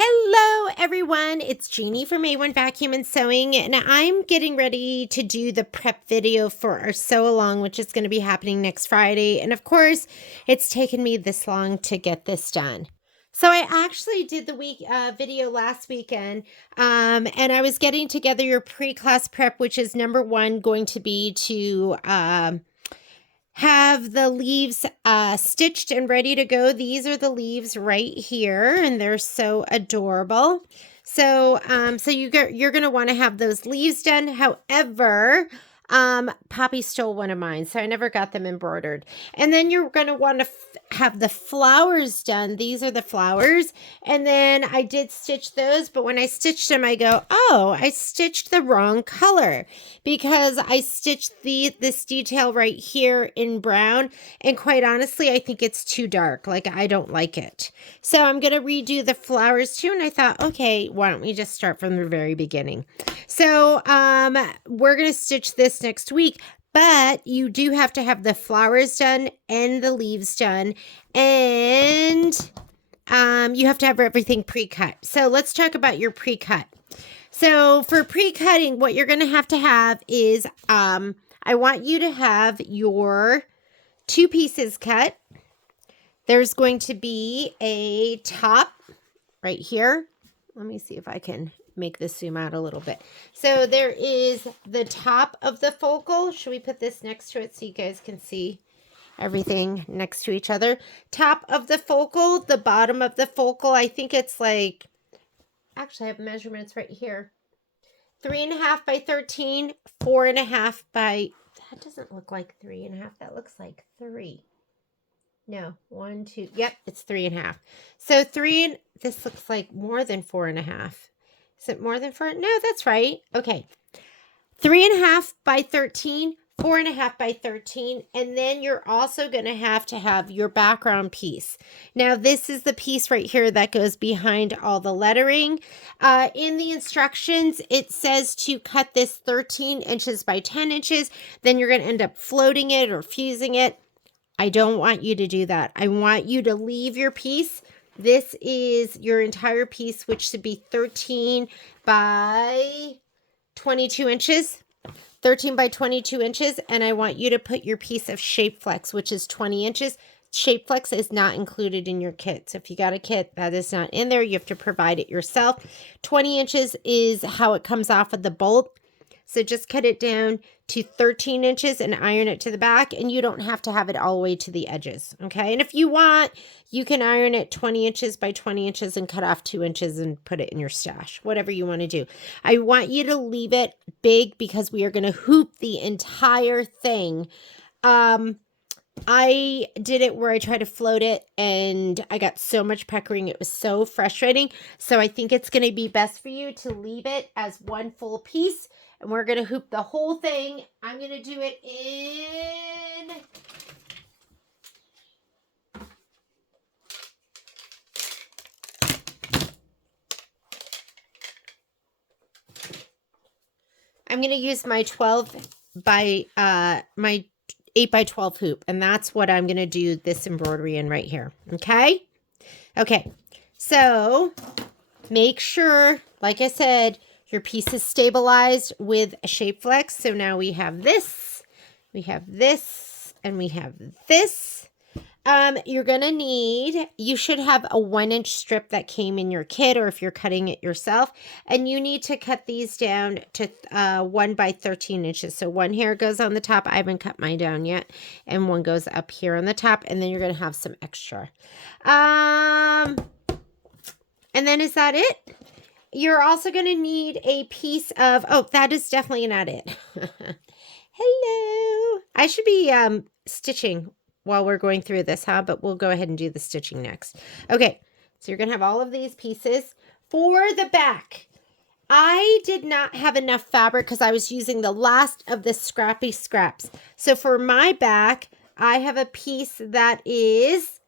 Hello everyone, it's Jeannie from A1 Vacuum and Sewing, and I'm getting ready to do the prep video for our sew along, which is going to be happening next Friday. And of course, it's taken me this long to get this done. So I actually did the video last weekend, and I was getting together your pre-class prep, which is number one going to be to have the leaves stitched and ready to go. These are the leaves right here, and they're so adorable. So you're going to want to have those leaves done. However, Poppy stole one of mine, so I never got them embroidered. And then you're going to want to have the flowers done. These are the flowers. And then I did stitch those, but when I stitched them, I go, oh, I stitched the wrong color because I stitched this detail right here in brown. And quite honestly, I think it's too dark. Like, I don't like it. So I'm going to redo the flowers too. And I thought, okay, why don't we just start from the very beginning? So we're going to stitch this next week, but you do have to have the flowers done and the leaves done, and you have to have everything pre-cut. So let's talk about your pre-cut. So for pre-cutting, what you're going to have is I want you to have your two pieces cut. There's going to be a top right here. Let me see if I can make this zoom out a little bit. So there is the top of the focal. Should we put this next to it so you guys can see everything next to each other? Top of the focal, the bottom of the focal. I think it's like, actually I have measurements right here. 3.5 by 13, 4.5 by, that doesn't look like 3.5. That looks like 3. No, 1, 2. Yep, it's 3.5. So this looks like more than 4.5. Is it more than 4? No, that's right. Okay. 3.5 by 13, 4.5 by 13. And then you're also going to have your background piece. Now, this is the piece right here that goes behind all the lettering. In the instructions, it says to cut this 13 inches by 10 inches. Then you're going to end up floating it or fusing it. I don't want you to do that. I want you to leave your piece. This is your entire piece, which should be 13 by 22 inches. 13 by 22 inches. And I want you to put your piece of Shapeflex, which is 20 inches. Shapeflex is not included in your kit. So if you got a kit, that is not in there. You have to provide it yourself. 20 inches is how it comes off of the bolt. So just cut it down to 13 inches and iron it to the back, and you don't have to have it all the way to the edges, okay? And if you want, you can iron it 20 inches by 20 inches and cut off 2 inches and put it in your stash, whatever you want to do. I want you to leave it big because we are going to hoop the entire thing. I did it where I tried to float it, and I got so much peckering. It was so frustrating. So I think it's going to be best for you to leave it as one full piece. And we're going to hoop the whole thing. I'm going to do it in I'm going to use my 12 by my 8 by 12 hoop, and that's what I'm going to do this embroidery in right here. Okay. So make sure, like I said, your piece is stabilized with a Shapeflex. So now we have this, and we have this. You're going to need, you should have a 1-inch strip that came in your kit, or if you're cutting it yourself, and you need to cut these down to 1 by 13 inches. So one here goes on the top. I haven't cut mine down yet. And one goes up here on the top, and then you're going to have some extra. And then is that it? You're also going to need a piece of, oh, that is definitely not it. Hello. I should be stitching while we're going through this, huh? But we'll go ahead and do the stitching next. Okay, so you're going to have all of these pieces. For the back, I did not have enough fabric because I was using the last of the scrappy scraps. So for my back, I have a piece that is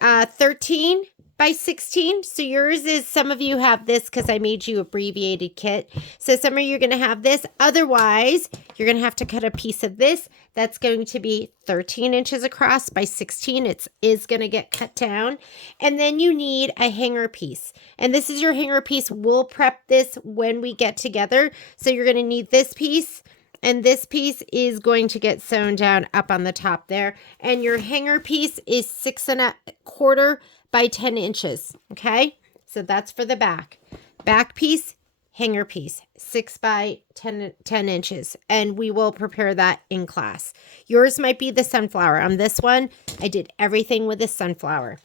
13 by 16. So yours is, some of you have this because I made you abbreviated kit. So some of you are going to have this. Otherwise, you're going to have to cut a piece of this. That's going to be 13 inches across by 16. It is going to get cut down. And then you need a hanger piece. And this is your hanger piece. We'll prep this when we get together. So you're going to need this piece. And this piece is going to get sewn down up on the top there. And your hanger piece is 6¼ by 10 inches. Okay, so that's for the back. Back piece, hanger piece, 6 by 10 inches. And we will prepare that in class. Yours might be the sunflower. On this one, I did everything with the sunflower.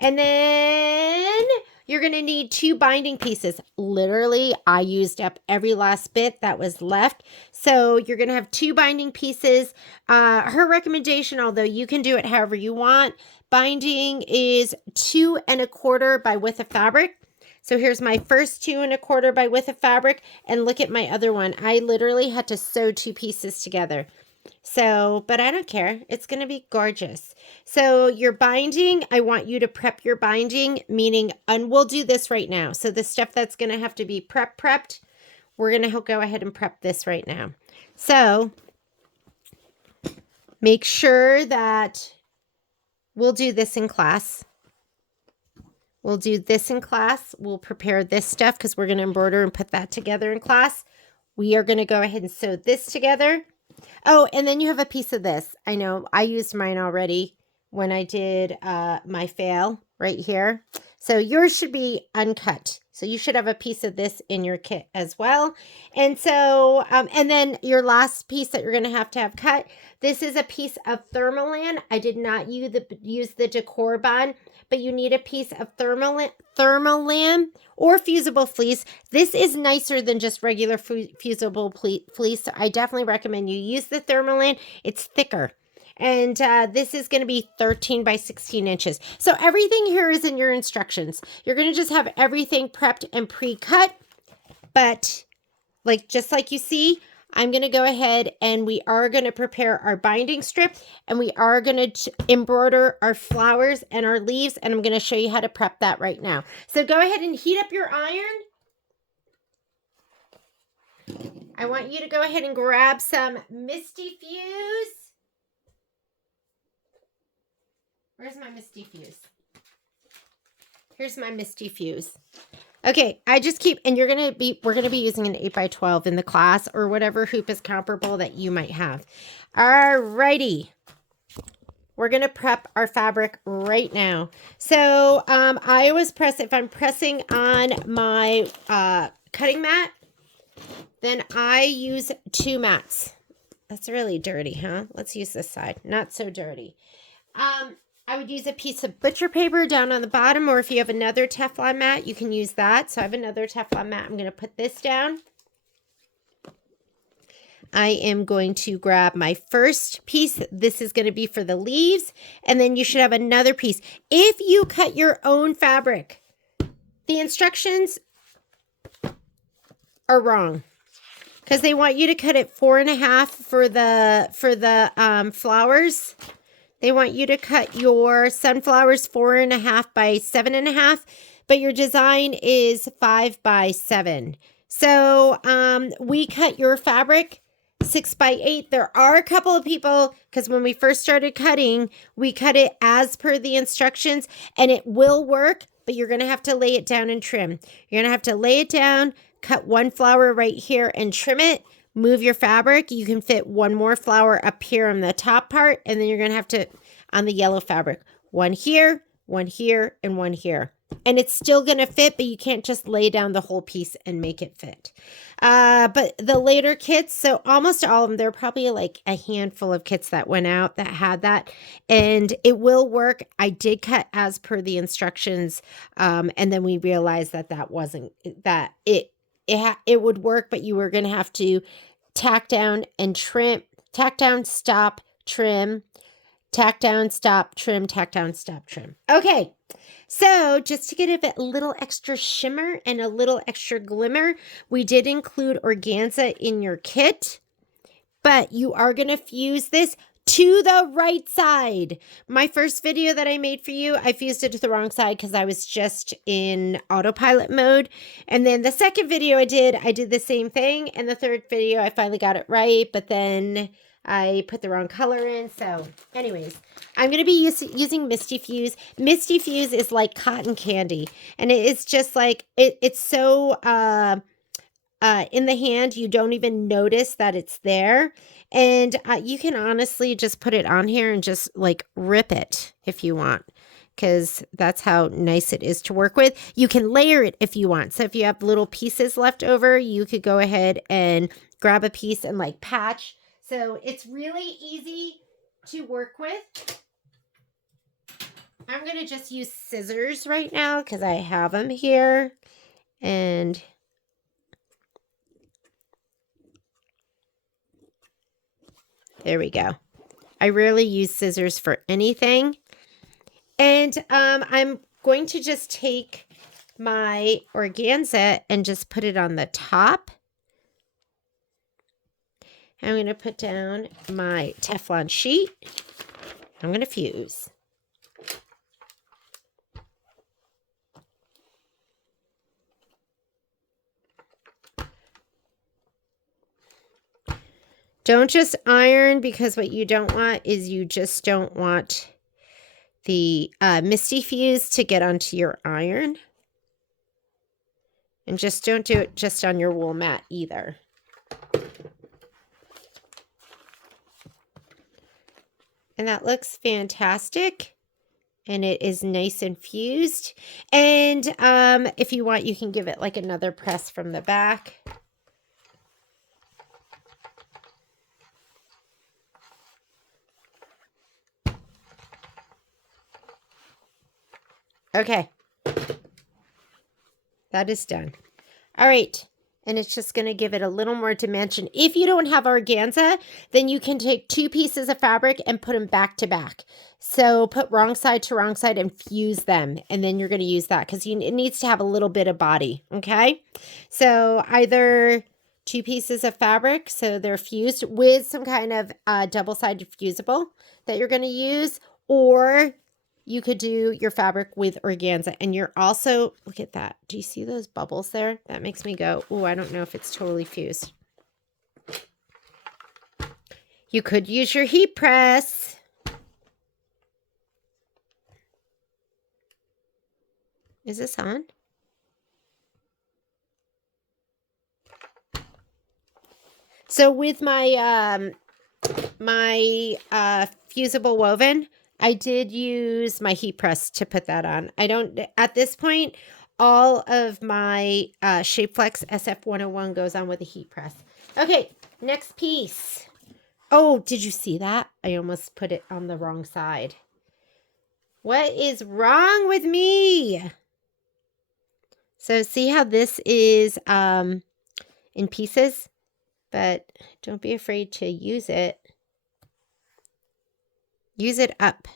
And then you're going to need 2 binding pieces. Literally, I used up every last bit that was left. So you're going to have 2 binding pieces. Her recommendation, although you can do it however you want, binding is 2¼ by width of fabric. So here's my first 2¼ by width of fabric. And look at my other one. I literally had to sew 2 pieces together. So, but I don't care. It's going to be gorgeous. So your binding, I want you to prep your binding, meaning, and we'll do this right now. So the stuff that's going to have to be prepped, we're going to go ahead and prep this right now. So make sure that we'll do this in class. We'll do this in class. We'll prepare this stuff because we're going to embroider and put that together in class. We are going to go ahead and sew this together. Oh, and then you have a piece of this. I know I used mine already when I did my fail right here. So yours should be uncut. So you should have a piece of this in your kit as well. And so, and then your last piece that you're going to have cut, this is a piece of thermolan. I did not use the decor bond, but you need a piece of thermolan or fusible fleece. This is nicer than just regular fusible fleece. So I definitely recommend you use the thermolan. It's thicker. And this is going to be 13 by 16 inches. So everything here is in your instructions. You're going to just have everything prepped and pre-cut. But just like you see, I'm going to go ahead and we are going to prepare our binding strip. And we are going to embroider our flowers and our leaves. And I'm going to show you how to prep that right now. So go ahead and heat up your iron. I want you to go ahead and grab some Misty Fuse. Where's my Misty Fuse? Here's my Misty Fuse. Okay, I just keep, and we're going to be using an 8x12 in the class or whatever hoop is comparable that you might have. All righty. We're going to prep our fabric right now. So I always press, if I'm pressing on my cutting mat, then I use 2 mats. That's really dirty, huh? Let's use this side. Not so dirty. I would use a piece of butcher paper down on the bottom, or if you have another Teflon mat, you can use that. So I have another Teflon mat. I'm going to put this down. I am going to grab my first piece. This is going to be for the leaves, and then you should have another piece. If you cut your own fabric, the instructions are wrong because they want you to cut it 4½ for the flowers. They want you to cut your sunflowers 4½ by 7½, but your design is 5 by 7. So we cut your fabric 6 by 8. There are a couple of people, because when we first started cutting, we cut it as per the instructions, and it will work, but you're going to have to lay it down and trim. You're going to have to lay it down, cut 1 flower right here and trim it. Move your fabric. You can fit 1 more flower up here on the top part, and then you're going to have to, on the yellow fabric, 1 here, 1 here, and 1 here. And it's still going to fit, but you can't just lay down the whole piece and make it fit. But the later kits, so almost all of them, there are probably like a handful of kits that went out that had that, and it will work. I did cut as per the instructions, and then we realized that that wasn't, that it would work, but you were going to have to tack down and trim, tack down, stop, trim, tack down, stop, trim, tack down, stop, trim. Okay, so just to get a little extra shimmer and a little extra glimmer, we did include organza in your kit, but you are going to fuse this. to the right side. My first video that I made for you, I fused it to the wrong side because I was just in autopilot mode. And then the second video I did the same thing. And the third video, I finally got it right, but then I put the wrong color in. So anyways, I'm going to be using Misty Fuse. Misty Fuse is like cotton candy. And it is just like, it's so in the hand, you don't even notice that it's there. And you can honestly just put it on here and just like rip it if you want, because that's how nice it is to work with. You can layer it if you want. So if you have little pieces left over, you could go ahead and grab a piece and like patch. So it's really easy to work with. I'm going to just use scissors right now because I have them here. And there we go. I rarely use scissors for anything. And I'm going to just take my organza and just put it on the top. I'm going to put down my Teflon sheet. I'm going to fuse. Don't just iron, because what you don't want is you just don't want the Misty Fuse to get onto your iron. And just don't do it just on your wool mat either. And that looks fantastic. And it is nice and fused. And if you want, you can give it like another press from the back. Okay. That is done. All right. And it's just going to give it a little more dimension. If you don't have organza, then you can take 2 pieces of fabric and put them back to back. So put wrong side to wrong side and fuse them. And then you're going to use that because it needs to have a little bit of body. Okay. So either 2 pieces of fabric, so they're fused with some kind of double-sided fusible that you're going to use, or you could do your fabric with organza. And you're also, look at that. Do you see those bubbles there? That makes me go, oh, I don't know if it's totally fused. You could use your heat press. Is this on? So with my fusible woven, I did use my heat press to put that on. I don't, at this point, all of my Shapeflex SF101 goes on with a heat press. Okay, next piece. Oh, did you see that? I almost put it on the wrong side. What is wrong with me? So see how this is in pieces? But don't be afraid to use it. Use it up.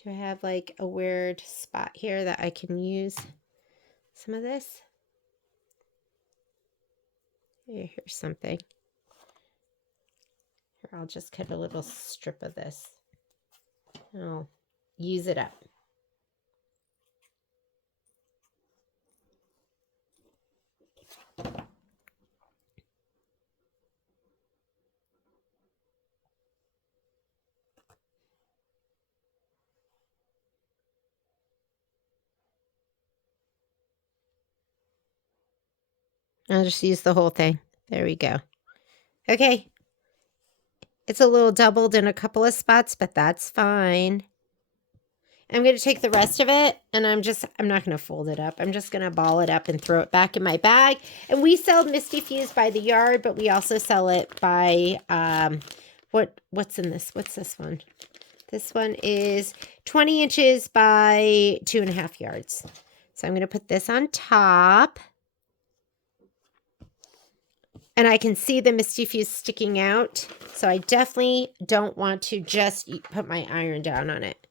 Do I have like a weird spot here that I can use some of this? Here's something. Here, I'll just cut a little strip of this. I'll use it up. I'll just use the whole thing. There we go. Okay. It's a little doubled in a couple of spots, but that's fine. I'm going to take the rest of it, and I'm not going to fold it up. I'm just going to ball it up and throw it back in my bag. And we sell Misty Fuse by the yard, but we also sell it by, what's in this? What's this one? This one is 20 inches by 2.5 yards. So I'm going to put this on top. And I can see the Misty Fuse sticking out. So I definitely don't want to just put my iron down on it.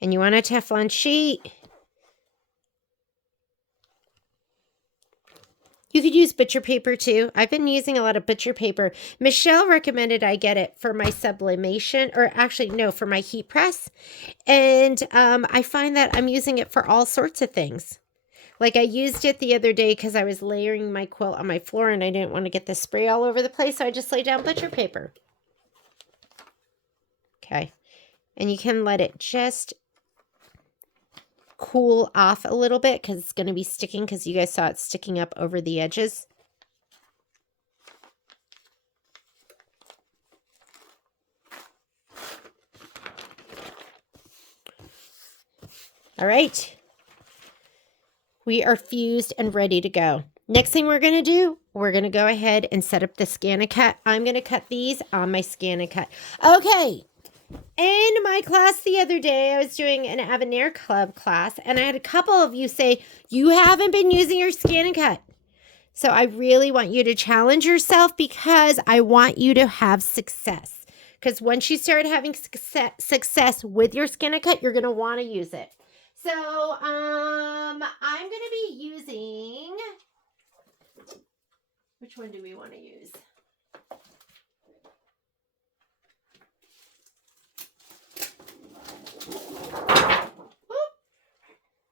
And you want a Teflon sheet. You could use butcher paper too. I've been using a lot of butcher paper. Michelle recommended I get it for my sublimation, or actually no, for my heat press. And I find that I'm using it for all sorts of things. Like I used it the other day because I was layering my quilt on my floor and I didn't want to get the spray all over the place. So I just laid down butcher paper. Okay. And you can let it just cool off a little bit because it's going to be sticking, because you guys saw it sticking up over the edges. All right. We are fused and ready to go. Next thing we're going to do, we're going to go ahead and set up the scan and cut. I'm going to cut these on my scan and cut. Okay. In my class the other day, I was doing an Avenir Club class, and I had a couple of you say, you haven't been using your scan and cut. So I really want you to challenge yourself, because I want you to have success. Because once you start having success with your scan and cut, you're going to want to use it. So I'm going to be using, which one do we want to use?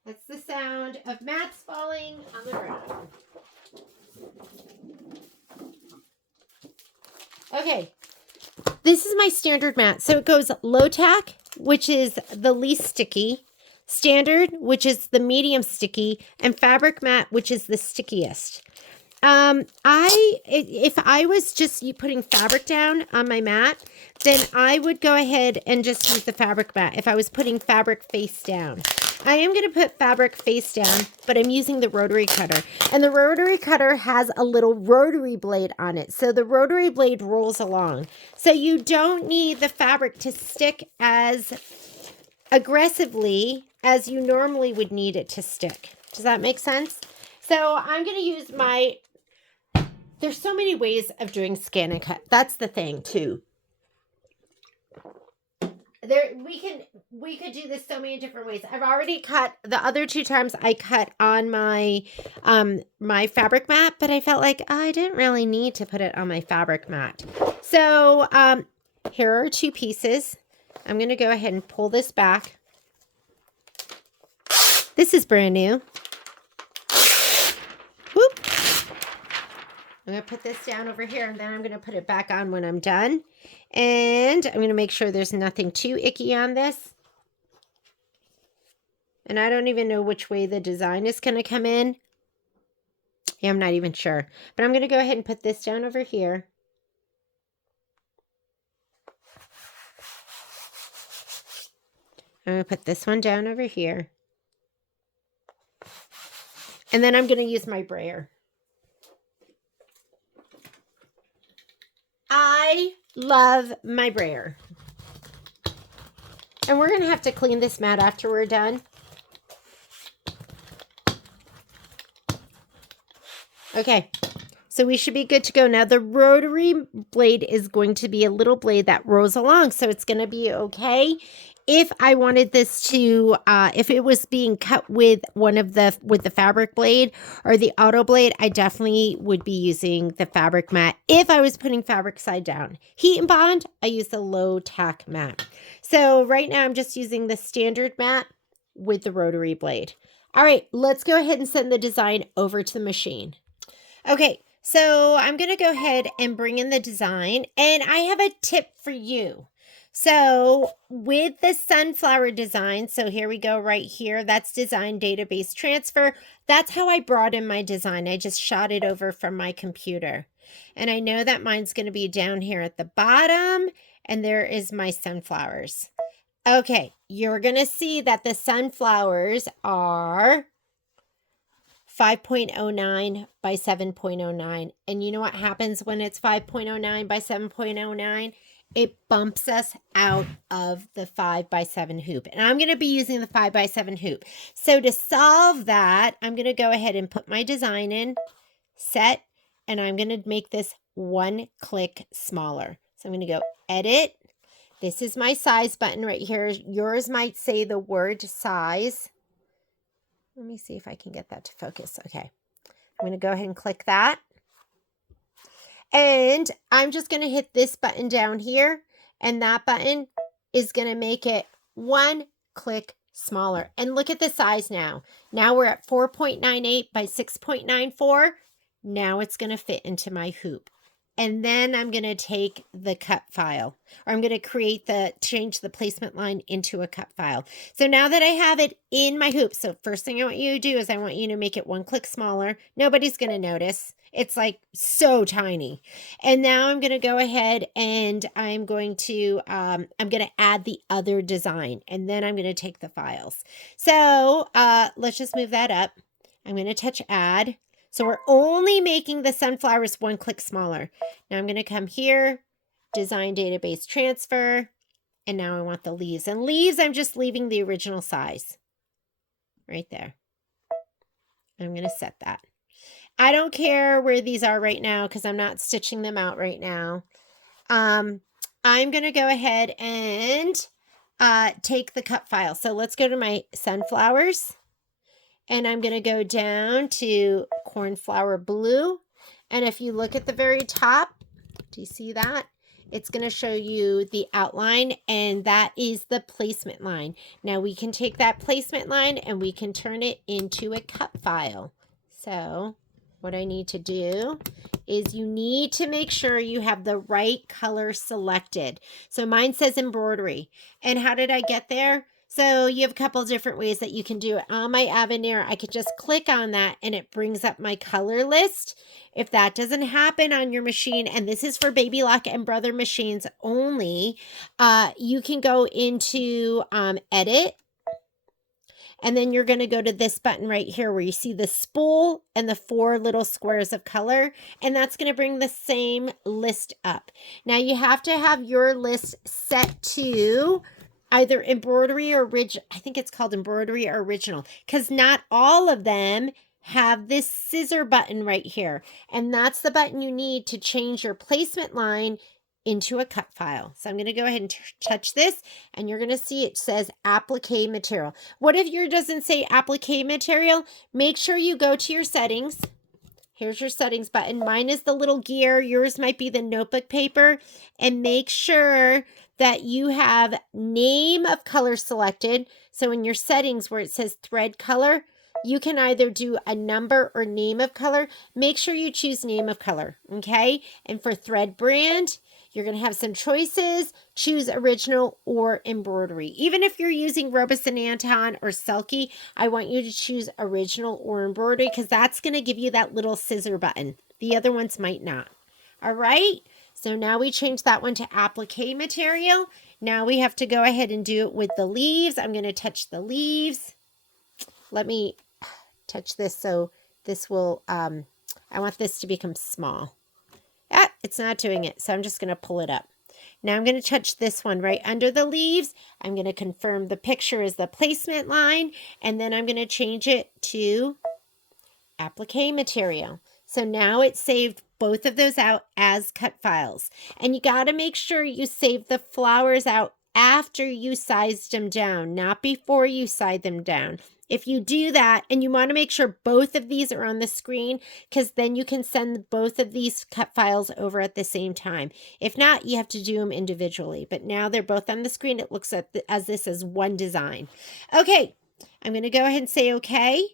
That's the sound of mats falling on the ground. Okay, this is my standard mat. So it goes low tack, which is the least sticky, standard, which is the medium sticky, and fabric mat, which is the stickiest. If I was just putting fabric down on my mat, then I would go ahead and just use the fabric mat if I was putting fabric face down. I am going to put fabric face down, but I'm using the rotary cutter. And the rotary cutter has a little rotary blade on it. So the rotary blade rolls along. So you don't need the fabric to stick as aggressively as you normally would need it to stick. Does that make sense? So I'm going to use my... There's so many ways of doing scan and cut. That's the thing too. We could do this so many different ways. I've already cut the other two times. I cut on my my fabric mat, but I felt like I didn't really need to put it on my fabric mat. So here are two pieces. I'm going to go ahead and pull this back. This is brand new. Whoop. I'm going to put this down over here, and then I'm going to put it back on when I'm done. And I'm going to make sure there's nothing too icky on this. And I don't even know which way the design is going to come in. Yeah, I'm not even sure. But I'm going to go ahead and put this down over here. I'm going to put this one down over here. And then I'm going to use my brayer. I love my brayer. And we're going to have to clean this mat after we're done. Okay, so we should be good to go. Now the rotary blade is going to be a little blade that rolls along, so it's going to be okay. If I wanted this to, if it was being cut with with the fabric blade or the auto blade, I definitely would be using the fabric mat. If I was putting fabric side down, heat and bond, I use the low tack mat. So right now I'm just using the standard mat with the rotary blade. All right, let's go ahead and send the design over to the machine. Okay, so I'm going to go ahead and bring in the design, and I have a tip for you. So with the sunflower design, so here we go right here, that's design database transfer. That's how I brought in my design. I just shot it over from my computer. And I know that mine's going to be down here at the bottom, and there is my sunflowers. Okay, you're going to see that the sunflowers are 5.09 by 7.09. And you know what happens when it's 5.09 by 7.09? It bumps us out of the 5x7 hoop. And I'm going to be using the 5x7 hoop. So to solve that, I'm going to go ahead and put my design in, set, and I'm going to make this one click smaller. So I'm going to go edit. This is my size button right here. Yours might say the word size. Let me see if I can get that to focus. Okay. I'm going to go ahead and click that. And I'm just going to hit this button down here, and that button is going to make it one click smaller. And look at the size now. Now we're at 4.98 by 6.94. Now it's going to fit into my hoop. And then I'm going to take the cut file, or I'm going to change the placement line into a cut file. So now that I have it in my hoop, so first thing I want you to do is I want you to make it one click smaller. Nobody's going to notice. It's like so tiny. And now I'm going to go ahead and I'm going to add the other design, and then I'm going to take the files. So let's just move that up. I'm going to touch add. So we're only making the sunflowers one click smaller. Now I'm going to come here, design database transfer, and now I want the leaves. And leaves, I'm just leaving the original size right there. I'm going to set that. I don't care where these are right now because I'm not stitching them out right now. I'm going to go ahead and take the cut file. So let's go to my sunflowers. And I'm going to go down to cornflower blue. And if you look at the very top, do you see that? It's going to show you the outline, and that is the placement line. Now we can take that placement line and we can turn it into a cut file. So what I need to do is you need to make sure you have the right color selected. So mine says embroidery. And how did I get there? So you have a couple different ways that you can do it. On my Avenir, I could just click on that and it brings up my color list. If that doesn't happen on your machine, and this is for Baby Lock and Brother machines only, you can go into edit. And then you're going to go to this button right here where you see the spool and the 4 little squares of color. And that's going to bring the same list up. Now you have to have your list set to either embroidery or I think it's called embroidery or original, because not all of them have this scissor button right here. And that's the button you need to change your placement line into a cut file. So I'm going to go ahead and touch this, and you're going to see it says applique material. What if yours doesn't say applique material? Make sure you go to your settings. Here's your settings button. Mine is the little gear. Yours might be the notebook paper. And make sure that you have name of color selected. So in your settings where it says thread color, you can either do a number or name of color. Make sure you choose name of color, okay? And for thread brand, you're going to have some choices. Choose original or embroidery. Even if you're using Robison Anton or Selkie, I want you to choose original or embroidery because that's going to give you that little scissor button. The other ones might not. All right. So now we change that one to applique material. Now we have to go ahead and do it with the leaves. I'm going to touch the leaves. Let me touch this so this will, I want this to become small. Ah, it's not doing it, so I'm just going to pull it up. Now I'm going to touch this one right under the leaves. I'm going to confirm the picture is the placement line, and then I'm going to change it to applique material. So now it saved both of those out as cut files. And you got to make sure you save the flowers out after you sized them down, not before you side them down. If you do that, and you want to make sure both of these are on the screen, because then you can send both of these cut files over at the same time. If not, you have to do them individually. But now they're both on the screen. It looks at as this as one design. Okay, I'm going to go ahead and say okay.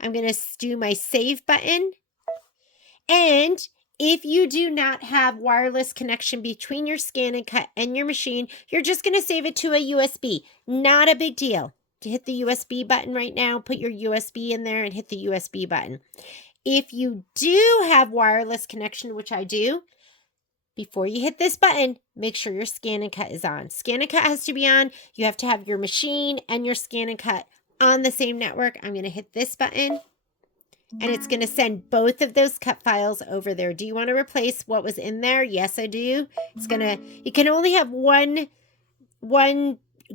I'm going to do my save button. And if you do not have wireless connection between your scan and cut and your machine, you're just going to save it to a USB. Not a big deal. To hit the USB button right now, put your USB in there and hit the USB button. If you do have wireless connection, which I do, before you hit this button, make sure your scan and cut is on. Scan and cut has to be on. You have to have your machine and your scan and cut on the same network. I'm going to hit this button, and it's going to send both of those cut files over there. Do you want to replace what was in there? Yes, I do. It's going to, you can only have one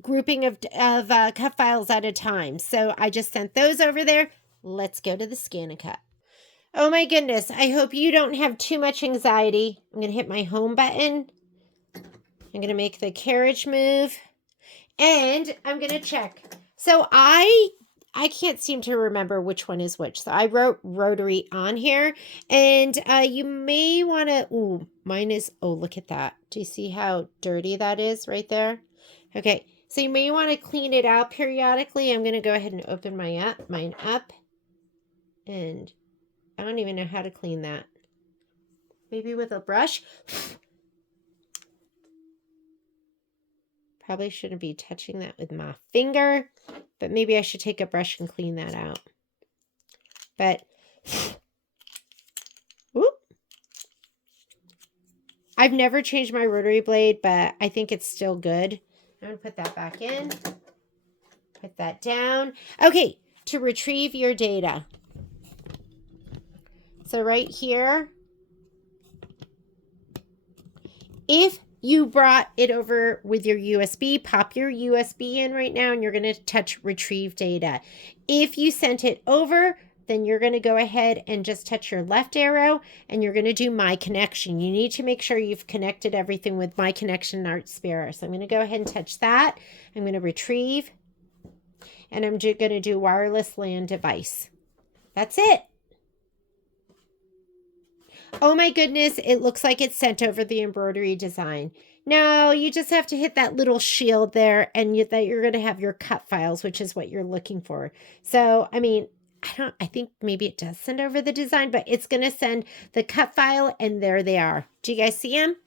grouping of cut files at a time. So I just sent those over there. Let's go to the scan and cut. Oh my goodness. I hope you don't have too much anxiety. I'm going to hit my home button. I'm going to make the carriage move, and I'm going to check. So I I can't seem to remember which one is which. So I wrote rotary on here, and you may want to, ooh, mine is, oh, look at that. Do you see how dirty that is right there? Okay, so you may want to clean it out periodically. I'm going to go ahead and open mine up, and I don't even know how to clean that. Maybe with a brush. Probably shouldn't be touching that with my finger, but maybe I should take a brush and clean that out. But, whoop. I've never changed my rotary blade, but I think it's still good. I'm going to put that back in. Put that down. Okay, to retrieve your data. So right here, if you brought it over with your USB, pop your USB in right now, and you're going to touch retrieve data. If you sent it over, then you're going to go ahead and just touch your left arrow, and you're going to do my connection. You need to make sure you've connected everything with my connection Artspira. So I'm going to go ahead and touch that. I'm going to retrieve, and I'm going to do wireless LAN device. That's it. Oh my goodness, it looks like it's sent over the embroidery design. No, you just have to hit that little shield there, and that you're going to have your cut files, which is what you're looking for. So, I mean, I think maybe it does send over the design, but it's going to send the cut file, and there they are. Do you guys see them?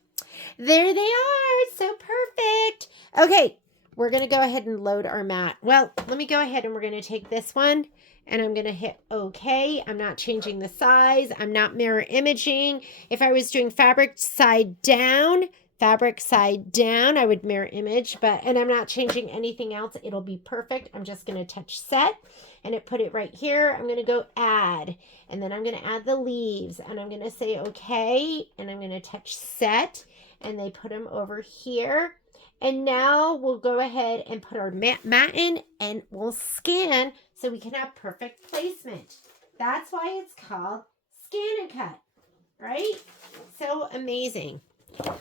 There they are. So perfect. Okay, we're going to go ahead and load our mat. Well, let me go ahead and we're going to take this one, and I'm going to hit OK. I'm not changing the size. I'm not mirror imaging. If I was doing fabric side down, I would mirror image, and I'm not changing anything else. It'll be perfect. I'm just going to touch set, and put it right here. I'm going to go add, and then I'm going to add the leaves, and I'm going to say OK, and I'm going to touch set, and they put them over here. And now we'll go ahead and put our mat in, and we'll scan so we can have perfect placement. That's why it's called Scan and Cut, right? So amazing.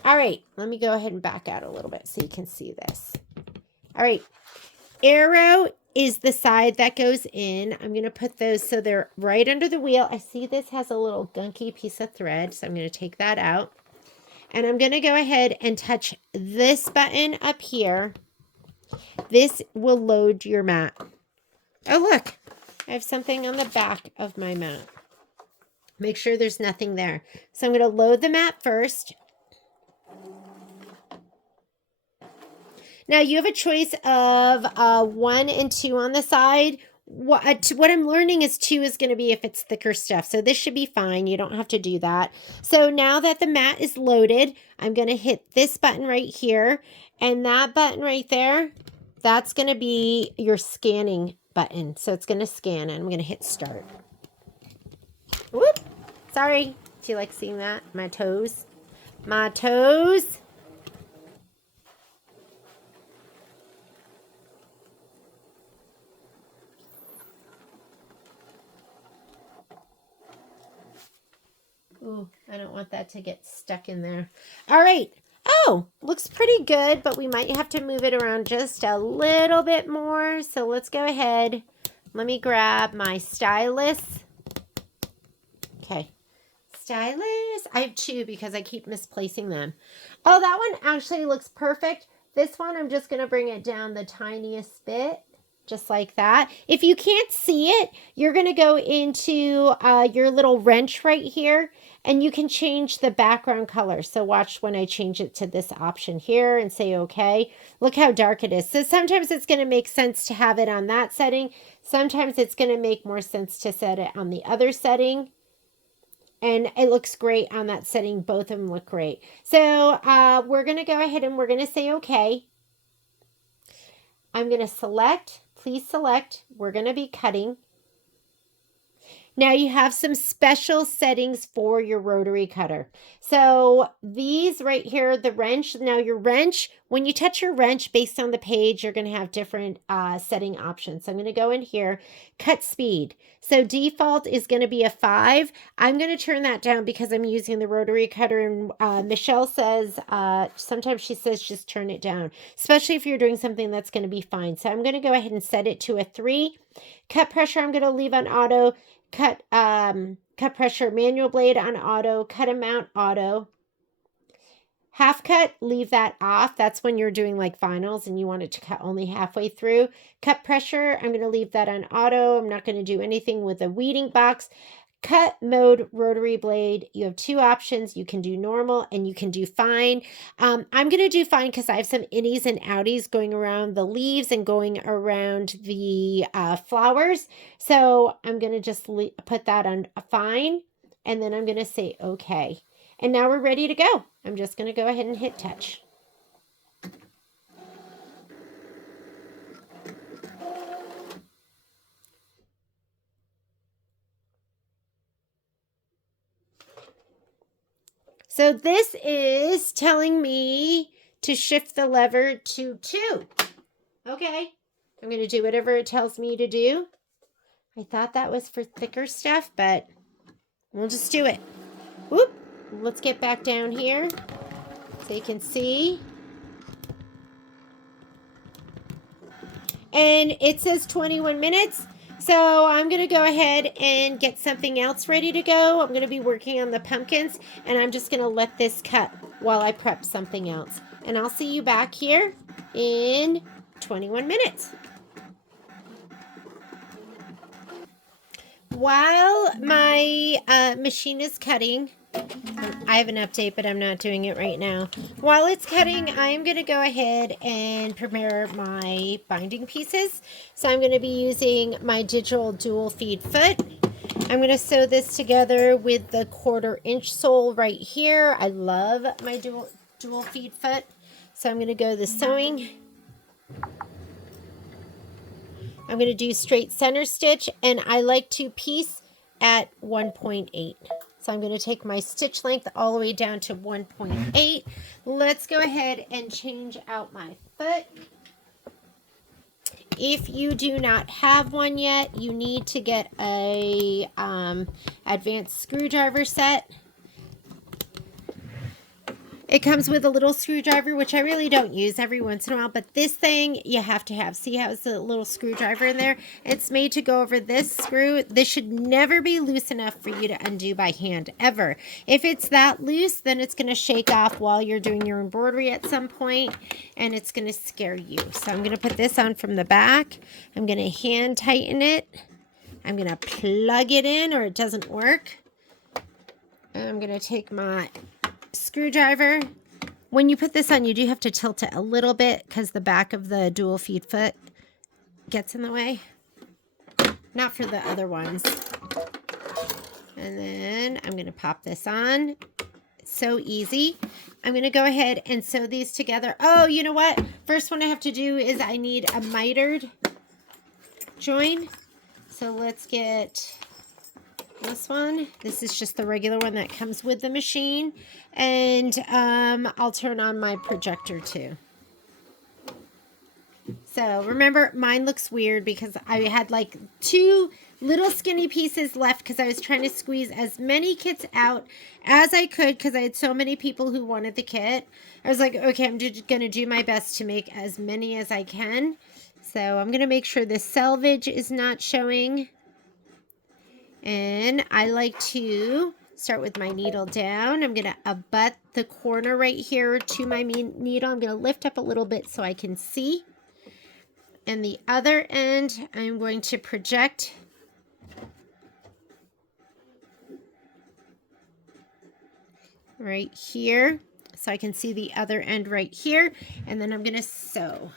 All right, let me go ahead and back out a little bit so you can see this. All right, arrow is the side that goes in. I'm going to put those so they're right under the wheel. I see this has a little gunky piece of thread, so I'm going to take that out. And I'm going to go ahead and touch this button up here. This will load your mat. Oh, look, I have something on the back of my mat. Make sure there's nothing there. So I'm going to load the mat first. Now you have a choice of 1 and 2 on the side. What I'm learning is 2 is going to be if it's thicker stuff. So this should be fine. You don't have to do that. So now that the mat is loaded, I'm going to hit this button right here. And that button right there, that's going to be your scanning button. So it's going to scan, and I'm going to hit start. Whoop. Sorry. Do you like seeing that? My toes. My toes. Ooh, I don't want that to get stuck in there. All right. Oh, looks pretty good, but we might have to move it around just a little bit more. So let's go ahead. Let me grab my stylus. Okay. Stylus. I have 2 because I keep misplacing them. Oh, that one actually looks perfect. This one, I'm just going to bring it down the tiniest bit. Just like that. If you can't see it, you're going to go into your little wrench right here, and you can change the background color. So watch when I change it to this option here and say okay. Look how dark it is. So sometimes it's going to make sense to have it on that setting. Sometimes it's going to make more sense to set it on the other setting. And it looks great on that setting. Both of them look great. So we're going to go ahead and we're going to say okay. I'm going to select. Please select. We're going to be cutting. Now you have some special settings for your rotary cutter. So these right here, the wrench. Now your wrench, when you touch your wrench based on the page, you're going to have different setting options. So I'm going to go in here, cut speed. So default is going to be a 5. I'm going to turn that down because I'm using the rotary cutter. And Michelle says, sometimes she says just turn it down, especially if you're doing something that's going to be fine. So I'm going to go ahead and set it to a 3. Cut pressure, I'm going to leave on auto. Cut pressure manual blade on auto, cut amount auto. Half cut, leave that off. That's when you're doing like finals and you want it to cut only halfway through. Cut pressure, I'm going to leave that on auto. I'm not going to do anything with a weeding box. Cut mode rotary blade, you have 2 options. You can do normal and you can do fine. I'm going to do fine because I have some innies and outies going around the leaves and going around the flowers. So I'm going to just put that on fine, and then I'm going to say okay. And now we're ready to go. I'm just going to go ahead and hit touch. So this is telling me to shift the lever to 2. Okay, I'm going to do whatever it tells me to do. I thought that was for thicker stuff, but we'll just do it. Whoop. Let's get back down here so you can see. And it says 21 minutes. So I'm going to go ahead and get something else ready to go. I'm going to be working on the pumpkins, and I'm just going to let this cut while I prep something else. And I'll see you back here in 21 minutes. While my machine is cutting, I have an update, but I'm not doing it right now. While it's cutting, I'm going to go ahead and prepare my binding pieces. So I'm going to be using my digital dual feed foot. I'm going to sew this together with the 1/4 inch sole right here. I love my dual feed foot. So I'm going to go the sewing. I'm going to do straight center stitch, and I like to piece at 1.8. So I'm going to take my stitch length all the way down to 1.8. Let's go ahead and change out my foot. If you do not have one yet, you need to get a advanced screwdriver set. It comes with a little screwdriver, which I really don't use every once in a while, but this thing you have to have. See how it's a little screwdriver in there? It's made to go over this screw. This should never be loose enough for you to undo by hand, ever. If it's that loose, then it's going to shake off while you're doing your embroidery at some point, and it's going to scare you. So I'm going to put this on from the back. I'm going to hand tighten it. I'm going to plug it in, or it doesn't work. And I'm going to take my screwdriver. When you put this on, you do have to tilt it a little bit because the back of the dual feed foot gets in the way. Not for the other ones. And then I'm going to pop this on. It's so easy. I'm going to go ahead and sew these together. Oh, you know what? First one I have to do is I need a mitered join. So let's get this one. This is just the regular one that comes with the machine, and I'll turn on my projector too. So remember, mine looks weird because I had like 2 little skinny pieces left because I was trying to squeeze as many kits out as I could because I had so many people who wanted the kit. I was like, okay, I'm just gonna do my best to make as many as I can. So I'm gonna make sure the selvage is not showing. And I like to start with my needle down. I'm going to abut the corner right here to my needle. I'm going to lift up a little bit so I can see. And the other end, I'm going to project right here so I can see the other end right here. And then I'm going to sew.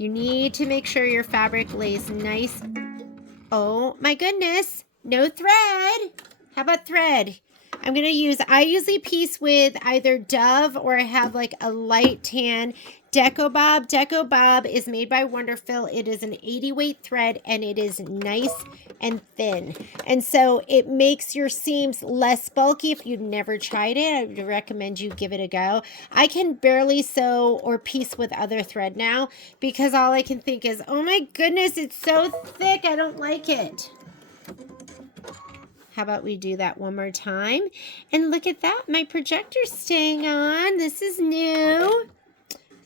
You need to make sure your fabric lays nice. Oh my goodness, no thread. How about thread? I'm going to use, I usually piece with either Dove or I have like a light tan Deco Bob. Deco Bob is made by Wonderful. It is an 80 weight thread and it is nice and thin. And so it makes your seams less bulky. If you've never tried it, I would recommend you give it a go. I can barely sew or piece with other thread now because all I can think is, oh my goodness, it's so thick. I don't like it. How about we do that one more time? And look at that, my projector's staying on. This is new.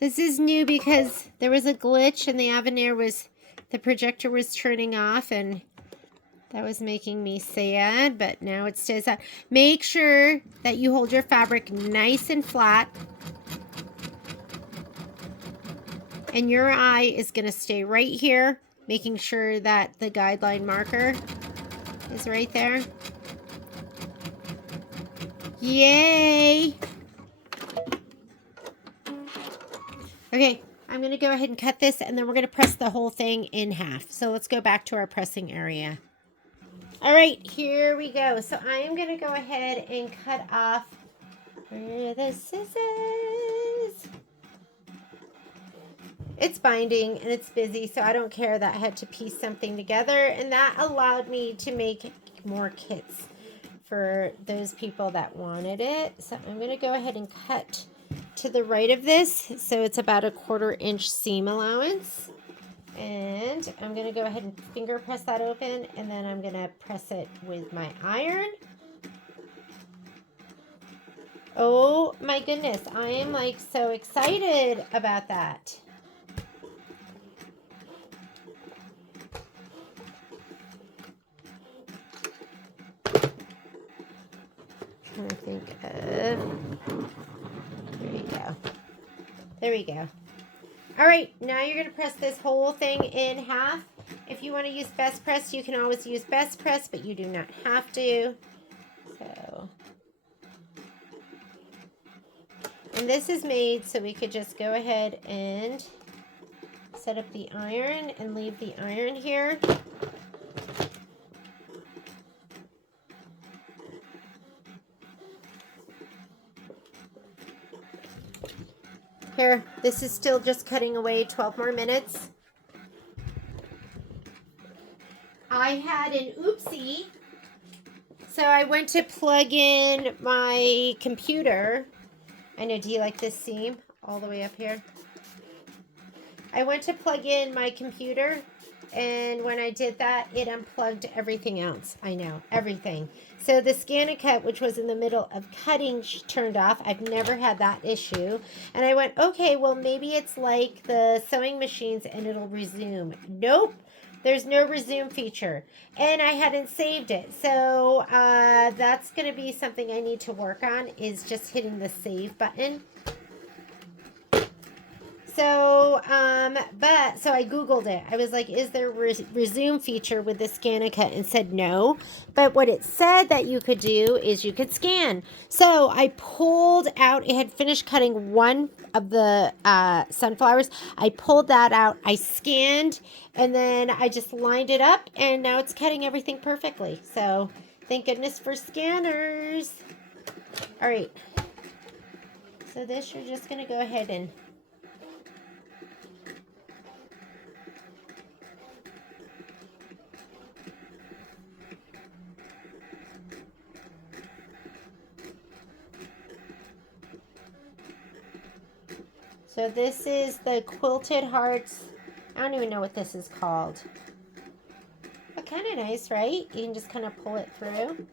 This is new because there was a glitch and the Avenir was, the projector was turning off and that was making me sad, but now it stays on. Make sure that you hold your fabric nice and flat. And your eye is gonna stay right here, making sure that the guideline marker is right there. Yay! Okay, I'm going to go ahead and cut this, and then we're going to press the whole thing in half. So let's go back to our pressing area. All right, here we go. So I am going to go ahead and cut off the scissors. It's binding, and it's busy, so I don't care that I had to piece something together, and that allowed me to make more kits for those people that wanted it. So I'm going to go ahead and cut to the right of this, so it's about a 1/4 inch seam allowance, and I'm going to go ahead and finger press that open, and then I'm going to press it with my iron. Oh my goodness, I am like so excited about that. I'm trying to think of, there you go. There we go. All right, now you're going to press this whole thing in half. If you want to use best press, you can always use best press, but you do not have to. So, and this is made so we could just go ahead and set up the iron and leave the iron here. Here, this is still just cutting away 12 more minutes. I had an oopsie. So I went to plug in my computer. I know, do you like this seam all the way up here? I went to plug in my computer, and when I did that, it unplugged everything else. I know, everything. So the scan and cut, which was in the middle of cutting, turned off. I've never had that issue. And I went, okay, well, maybe it's like the sewing machines and it'll resume. Nope. There's no resume feature, and I hadn't saved it. So that's going to be something I need to work on, is just hitting the save button. So, so I Googled it. I was like, is there a resume feature with the scan and cut? And said no. But what it said that you could do is you could scan. So I pulled out, it had finished cutting one of the sunflowers. I pulled that out, I scanned, and then I just lined it up, and now it's cutting everything perfectly. So thank goodness for scanners. All right. So this, you're just going to go ahead and so this is the Quilted Hearts. I don't even know what this is called. But kind of nice, right? You can just kind of pull it through.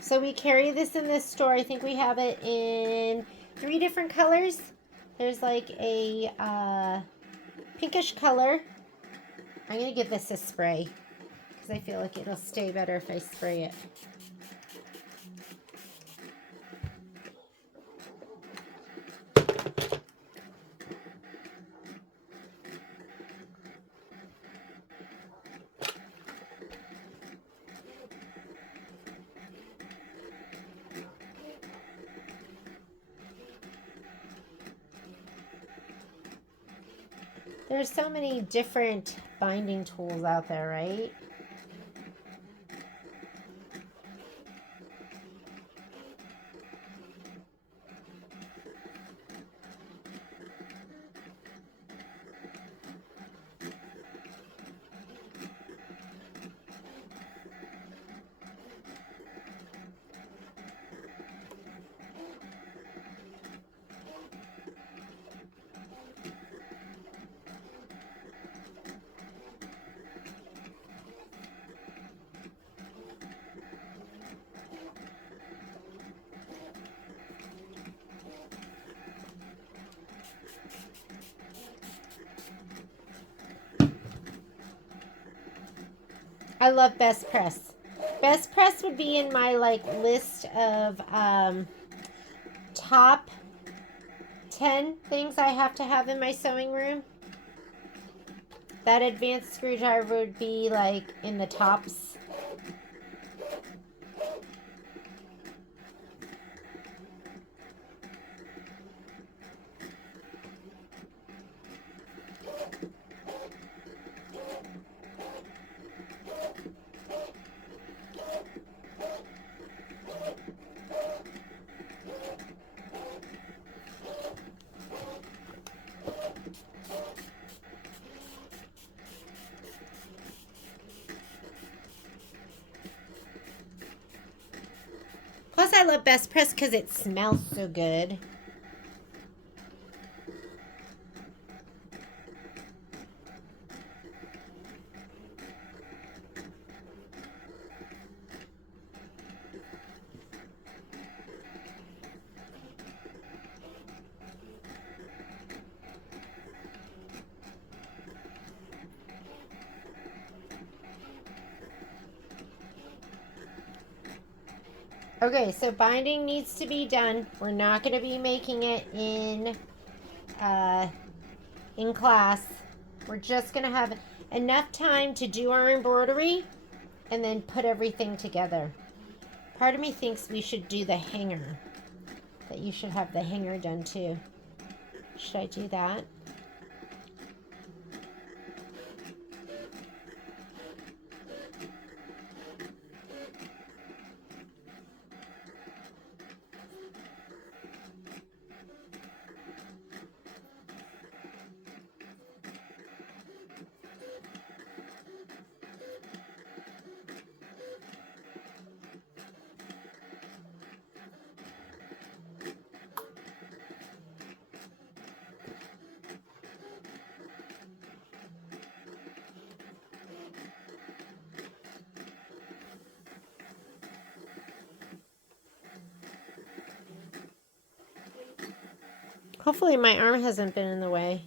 So we carry this in this store. I think we have it in 3 different colors. There's like a pinkish color. I'm going to give this a spray because I feel like it'll stay better if I spray it. There's so many different binding tools out there, right? I love Best Press. Best Press would be in my like list of top 10 things I have to have in my sewing room. That advanced screwdriver would be like in the tops. Plus, I love Best Press because it smells so good. Okay, so binding needs to be done. We're not going to be making it in class. We're just going to have enough time to do our embroidery and then put everything together. Part of me thinks we should do the hanger. That you should have the hanger done too. Should I do that? Hopefully my arm hasn't been in the way.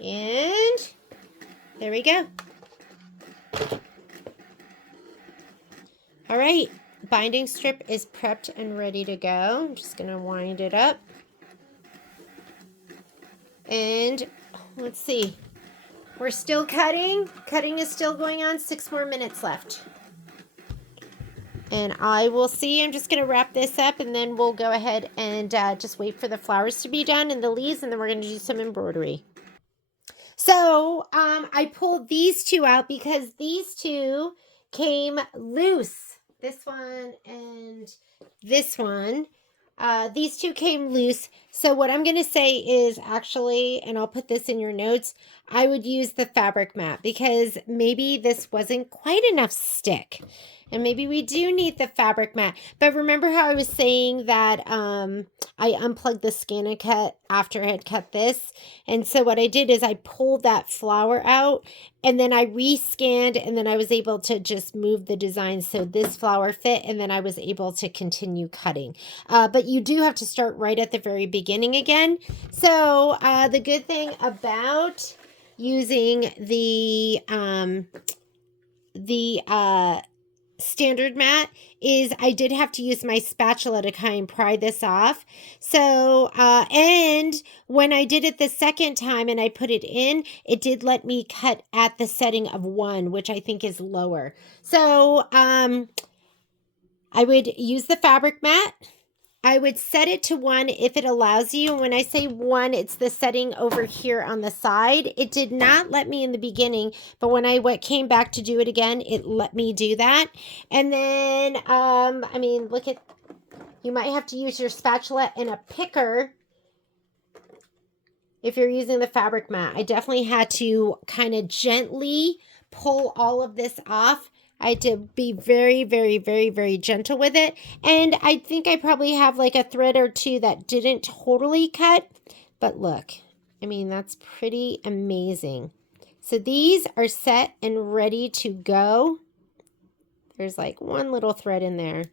And there we go. All right, binding strip is prepped and ready to go. I'm just gonna wind it up. And let's see, we're still cutting. Cutting is still going on, 6 more minutes left. And I will see, I'm just going to wrap this up and then we'll go ahead and just wait for the flowers to be done and the leaves, and then we're going to do some embroidery. So I pulled these two out because these two came loose. This one and this one. These two came loose. So what I'm going to say is actually, and I'll put this in your notes, I would use the fabric mat because maybe this wasn't quite enough stick. And maybe we do need the fabric mat. But remember how I was saying that I unplugged the scan and cut after I had cut this? And so what I did is I pulled that flower out and then I rescanned, and then I was able to just move the design so this flower fit, and then I was able to continue cutting. But you do have to start right at the very beginning again. So the good thing about using the standard mat is I did have to use my spatula to kind of pry this off. So, and when I did it the second time and I put it in, it did let me cut at the setting of 1, which I think is lower. So, I would use the fabric mat. I would set it to 1 if it allows you. And when I say 1, it's the setting over here on the side. It did not let me in the beginning, but when I came back to do it again, it let me do that. And then, I mean, look at, you might have to use your spatula and a picker if you're using the fabric mat. I definitely had to kind of gently pull all of this off. I had to be very, very, very, very gentle with it. And I think I probably have like a thread or two that didn't totally cut. But look, I mean, that's pretty amazing. So these are set and ready to go. There's like one little thread in there.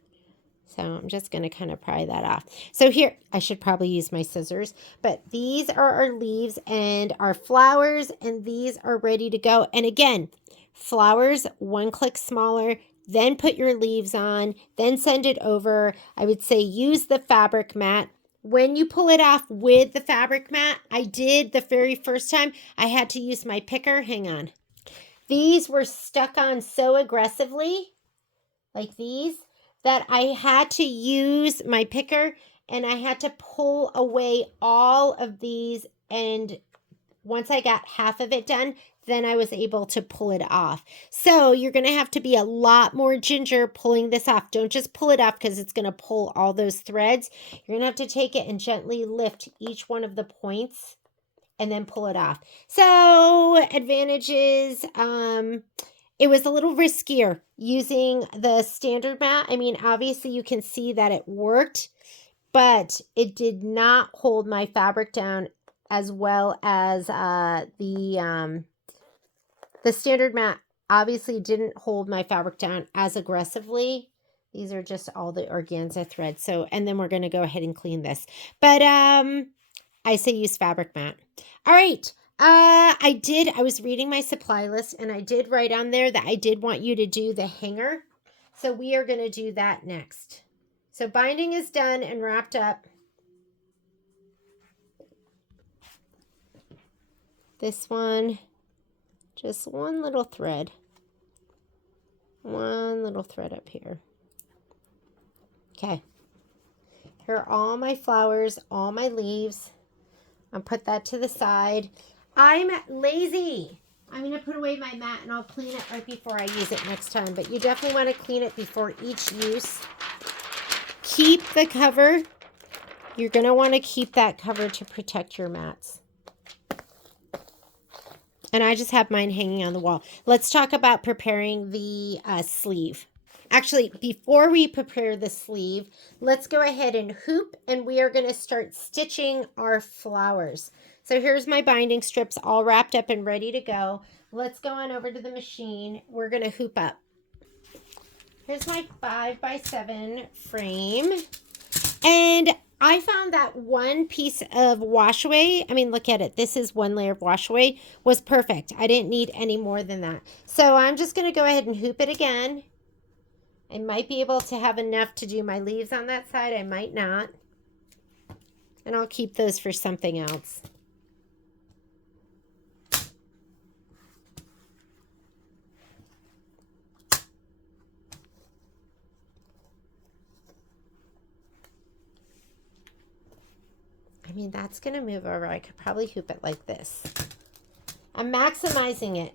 So I'm just going to kind of pry that off. So here, I should probably use my scissors, but these are our leaves and our flowers, and these are ready to go. And again, flowers, 1 click smaller, then put your leaves on, then send it over. I would say use the fabric mat. When you pull it off with the fabric mat, I did the very first time, I had to use my picker. Hang on. These were stuck on so aggressively, like these, that I had to use my picker and I had to pull away all of these. And once I got half of it done, then I was able to pull it off. So you're going to have to be a lot more ginger pulling this off. Don't just pull it off because it's going to pull all those threads. You're going to have to take it and gently lift each one of the points and then pull it off. So advantages, it was a little riskier using the standard mat. I mean, obviously you can see that it worked, but it did not hold my fabric down as well as the standard mat obviously didn't hold my fabric down as aggressively. These are just all the organza threads. So, and then we're going to go ahead and clean this. But I say use fabric mat. All right. I was reading my supply list and I did write on there that I did want you to do the hanger. So we are going to do that next. So binding is done and wrapped up. This one, just one little thread. One little thread up here. Okay. Here are all my flowers, all my leaves. I'll put that to the side. I'm lazy. I'm going to put away my mat and I'll clean it right before I use it next time. But you definitely want to clean it before each use. Keep the cover. You're going to want to keep that cover to protect your mats. And I just have mine hanging on the wall. Let's talk about preparing the sleeve. Actually, before we prepare the sleeve, let's go ahead and hoop, and we are going to start stitching our flowers. So here's my binding strips all wrapped up and ready to go. Let's go on over to the machine. We're going to hoop up. Here's my 5x7 frame. And I found that one piece of wash away, I mean, look at it. This is one layer of wash away, was perfect. I didn't need any more than that. So I'm just going to go ahead and hoop it again. I might be able to have enough to do my leaves on that side. I might not. And I'll keep those for something else. I mean, that's going to move over. I could probably hoop it like this. I'm maximizing it.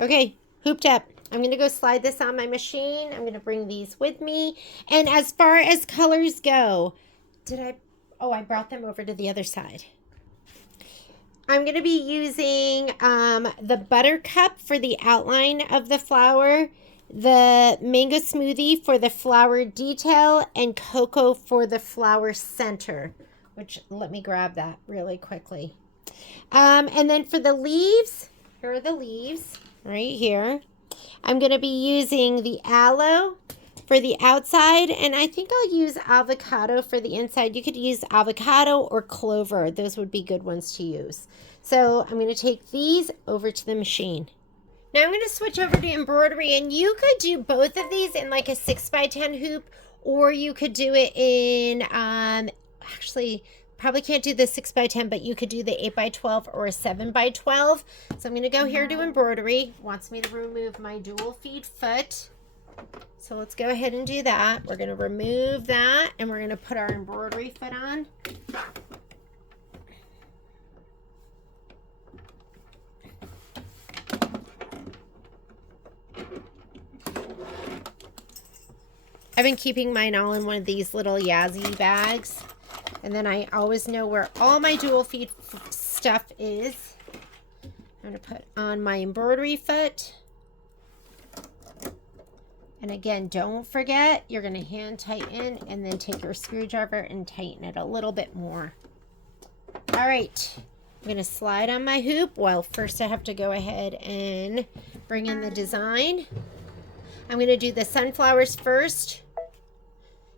Okay, hooped up. I'm going to go slide this on my machine. I'm going to bring these with me. And as far as colors go, I brought them over to the other side. I'm going to be using the Buttercup for the outline of the flower, the Mango Smoothie for the flower detail, and Cocoa for the flower center, which let me grab that really quickly. And then for the leaves, Here are the leaves right here. I'm going to be using the aloe for the outside, and I think I'll use avocado for the inside. You could use avocado or clover. Those would be good ones to use. So I'm going to take these over to the machine. Now I'm going to switch over to embroidery, and you could do both of these in like a 6x10 hoop, or you could do it in, actually, probably can't do the 6x10, but you could do the 8x12 or a 7x12. So I'm going to go here to embroidery. It wants me to remove my dual feed foot. So let's go ahead and do that. We're going to remove that, and we're going to put our embroidery foot on. I've been keeping mine all in one of these little Yazzie bags. And then I always know where all my dual feed stuff is. I'm going to put on my embroidery foot. And again, don't forget, you're going to hand tighten and then take your screwdriver and tighten it a little bit more. All right. I'm going to slide on my hoop. Well, first I have to go ahead and bring in the design. I'm going to do the sunflowers first.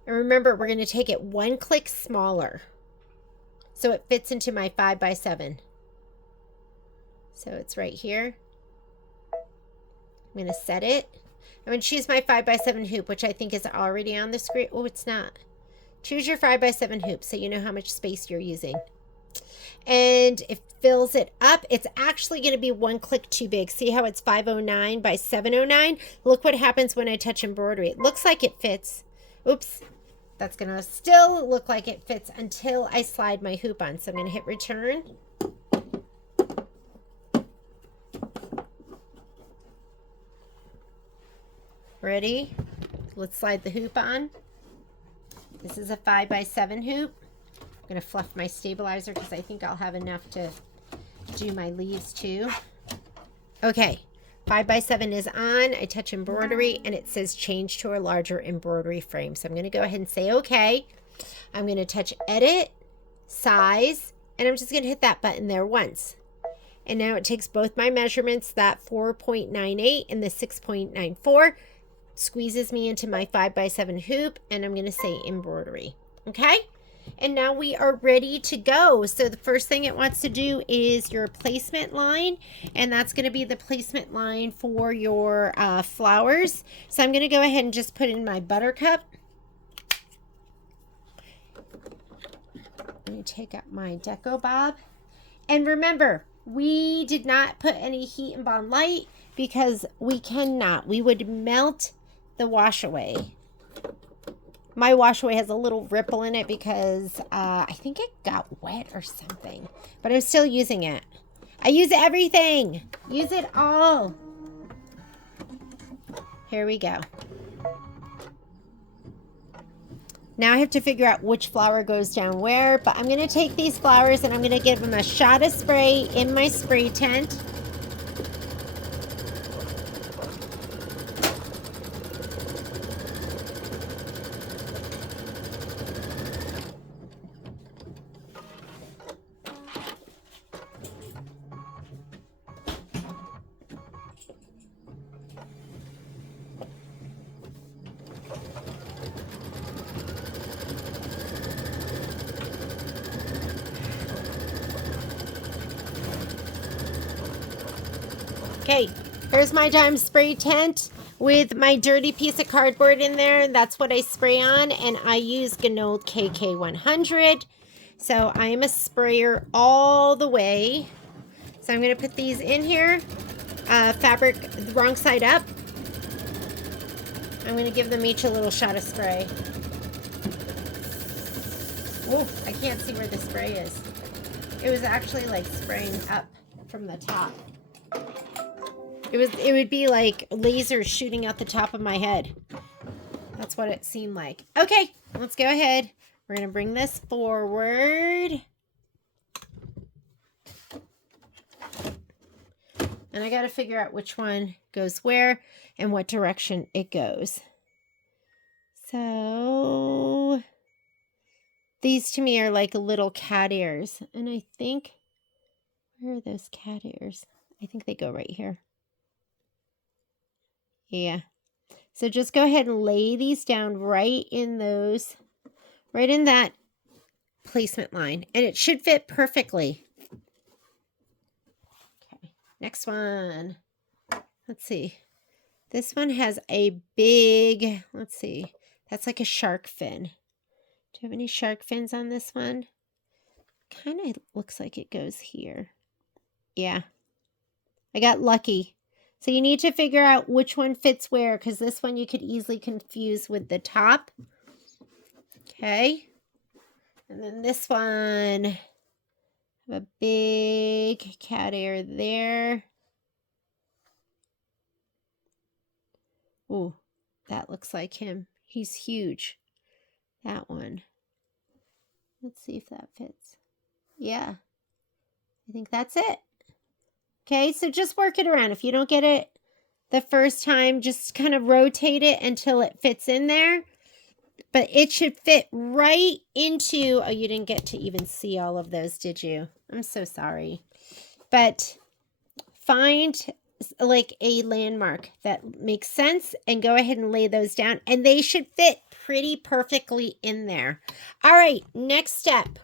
And remember, we're going to take it one click smaller so it fits into my 5x7. So it's right here. I'm going to set it. I'm going to choose my 5x7 hoop, which I think is already on the screen. Oh, it's not. Choose your 5x7 hoop so you know how much space you're using. And it fills it up. It's actually going to be one click too big. See how it's 509 by 709? Look what happens when I touch embroidery. It looks like it fits. Oops. That's going to still look like it fits until I slide my hoop on. So I'm going to hit return. Ready? Let's slide the hoop on. This is a 5x7 hoop. I'm going to fluff my stabilizer because I think I'll have enough to do my leaves too. Okay, 5x7 is on. I touch embroidery and it says change to a larger embroidery frame. So I'm going to go ahead and say okay. I'm going to touch edit, size, and I'm just going to hit that button there once. And now it takes both my measurements, that 4.98 and the 6.94, squeezes me into my 5x7 hoop, and I'm going to say embroidery. Okay? And now we are ready to go. So the first thing it wants to do is your placement line, and that's going to be the placement line for your flowers. So I'm going to go ahead and just put in my buttercup. Let me take up my Deco Bob. And remember, we did not put any heat and bond light because we cannot. We would melt the wash away. My wash away has a little ripple in it because I think it got wet or something. But I'm still using it. I use everything. Use it all. Here we go. Now I have to figure out which flower goes down where. But I'm going to take these flowers and I'm going to give them a shot of spray in my spray tent. Okay, here's my dime spray tent with my dirty piece of cardboard in there. That's what I spray on, and I use Ganold KK100. So I am a sprayer all the way. So I'm going to put these in here. Fabric the wrong side up. I'm going to give them each a little shot of spray. Oh, I can't see where the spray is. It was actually like spraying up from the top. It would be like lasers shooting out the top of my head. That's what it seemed like. Okay, let's go ahead. We're going to bring this forward. And I got to figure out which one goes where and what direction it goes. So these to me are like little cat ears. And I think, where are those cat ears? I think they go right here. Yeah. So just go ahead and lay these down right in that placement line. And it should fit perfectly. Okay, next one. Let's see. This one has a big, let's see. That's like a shark fin. Do you have any shark fins on this one? Kind of looks like it goes here. Yeah. I got lucky. So you need to figure out which one fits where, because this one you could easily confuse with the top. Okay. And then this one, have a big cat ear there. Oh, that looks like him. He's huge. That one. Let's see if that fits. Yeah. I think that's it. Okay, so just work it around. If you don't get it the first time, just kind of rotate it until it fits in there. But it should fit right into, oh, you didn't get to even see all of those, did you? I'm so sorry. But find like a landmark that makes sense and go ahead and lay those down. And they should fit pretty perfectly in there. All right, next step.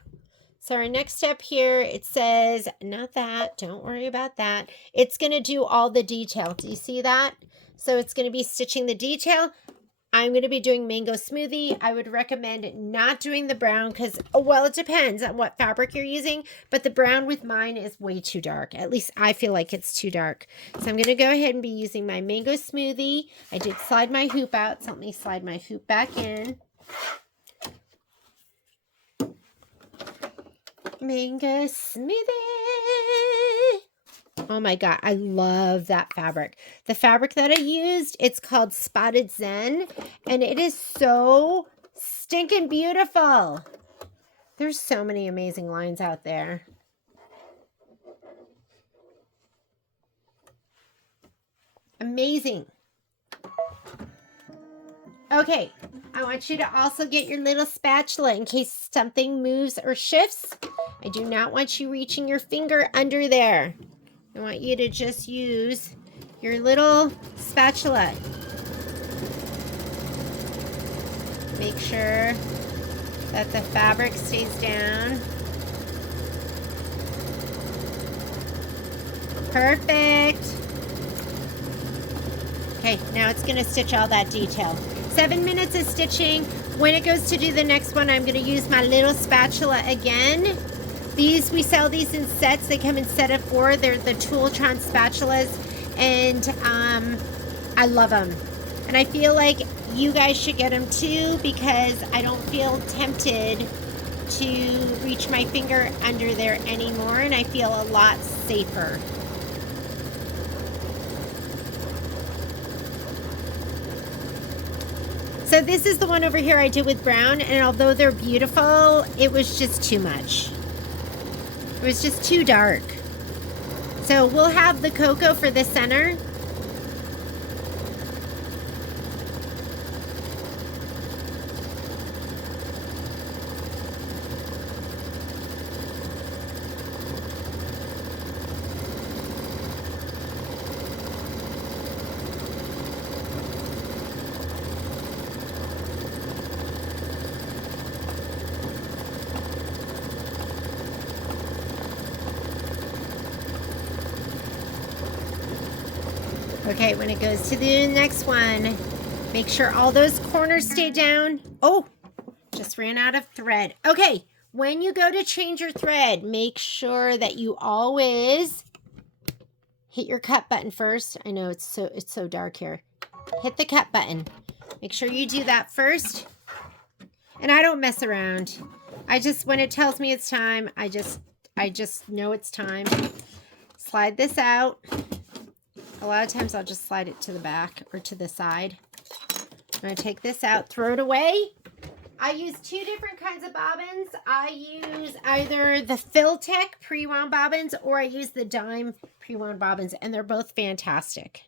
So our next step here, it says, not that, don't worry about that. It's going to do all the detail. Do you see that? So it's going to be stitching the detail. I'm going to be doing mango smoothie. I would recommend not doing the brown because, well, it depends on what fabric you're using, but the brown with mine is way too dark. At least I feel like it's too dark. So I'm going to go ahead and be using my mango smoothie. I did slide my hoop out, so let me slide my hoop back in. Mango smoothie. Oh my God, I love that fabric. The fabric that I used, it's called Spotted Zen, and it is so stinking beautiful. There's so many amazing lines out there. Amazing. Okay, I want you to also get your little spatula in case something moves or shifts. I do not want you reaching your finger under there. I want you to just use your little spatula. Make sure that the fabric stays down. Perfect. Okay, now it's going to stitch all that detail. 7 minutes of stitching. When it goes to do the next one, I'm going to use my little spatula again. These, we sell these in sets. They come in set of 4. They're the Tooltron spatulas, and I love them. And I feel like you guys should get them too because I don't feel tempted to reach my finger under there anymore, and I feel a lot safer. So this is the one over here I did with brown, and although they're beautiful, it was just too much. It was just too dark. So we'll have the cocoa for the center. Okay, when it goes to the next one, make sure all those corners stay down. Oh, just ran out of thread. Okay, when you go to change your thread, make sure that you always hit your cut button first. I know it's so dark here. Hit the cut button. Make sure you do that first. And I don't mess around. I just, when it tells me it's time, I just know it's time. Slide this out. A lot of times I'll just slide it to the back or to the side. I'm going to take this out, throw it away. I use 2 different kinds of bobbins. I use either the Filtech pre-wound bobbins or I use the Dime pre-wound bobbins, and they're both fantastic.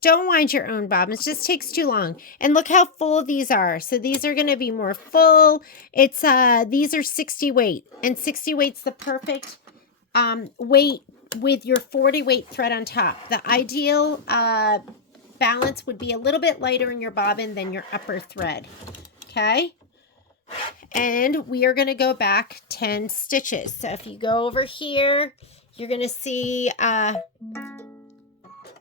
Don't wind your own bobbins, it just takes too long. And look how full these are. So these are going to be more full. It's these are 60 weight, and 60 weight's the perfect weight with your 40 weight thread on top. The ideal balance would be a little bit lighter in your bobbin than your upper thread. Okay. And we are going to go back 10 stitches. So if you go over here, you're going to see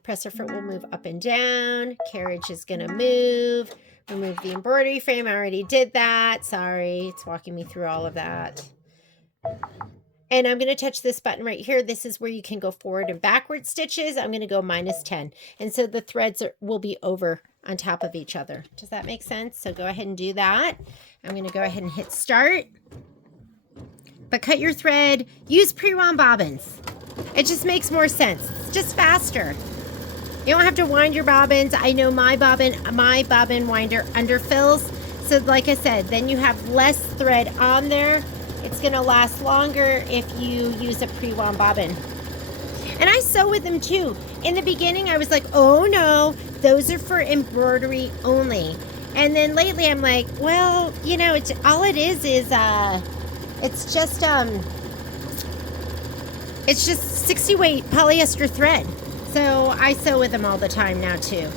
presser foot will move up and down. Carriage is going to move. Remove the embroidery frame. I already did that. Sorry. It's walking me through all of that. And I'm going to touch this button right here. This is where you can go forward and backward stitches. I'm going to go -10. And so the threads will be over on top of each other. Does that make sense? So go ahead and do that. I'm going to go ahead and hit start. But cut your thread. Use pre-wound bobbins. It just makes more sense. It's just faster. You don't have to wind your bobbins. I know my bobbin winder underfills. So like I said, then you have less thread on there. It's going to last longer if you use a pre-wound bobbin. And I sew with them too. In the beginning, I was like, oh no, those are for embroidery only. And then lately I'm like, well, you know, it's all it is it's just 60 weight polyester thread. So I sew with them all the time now too.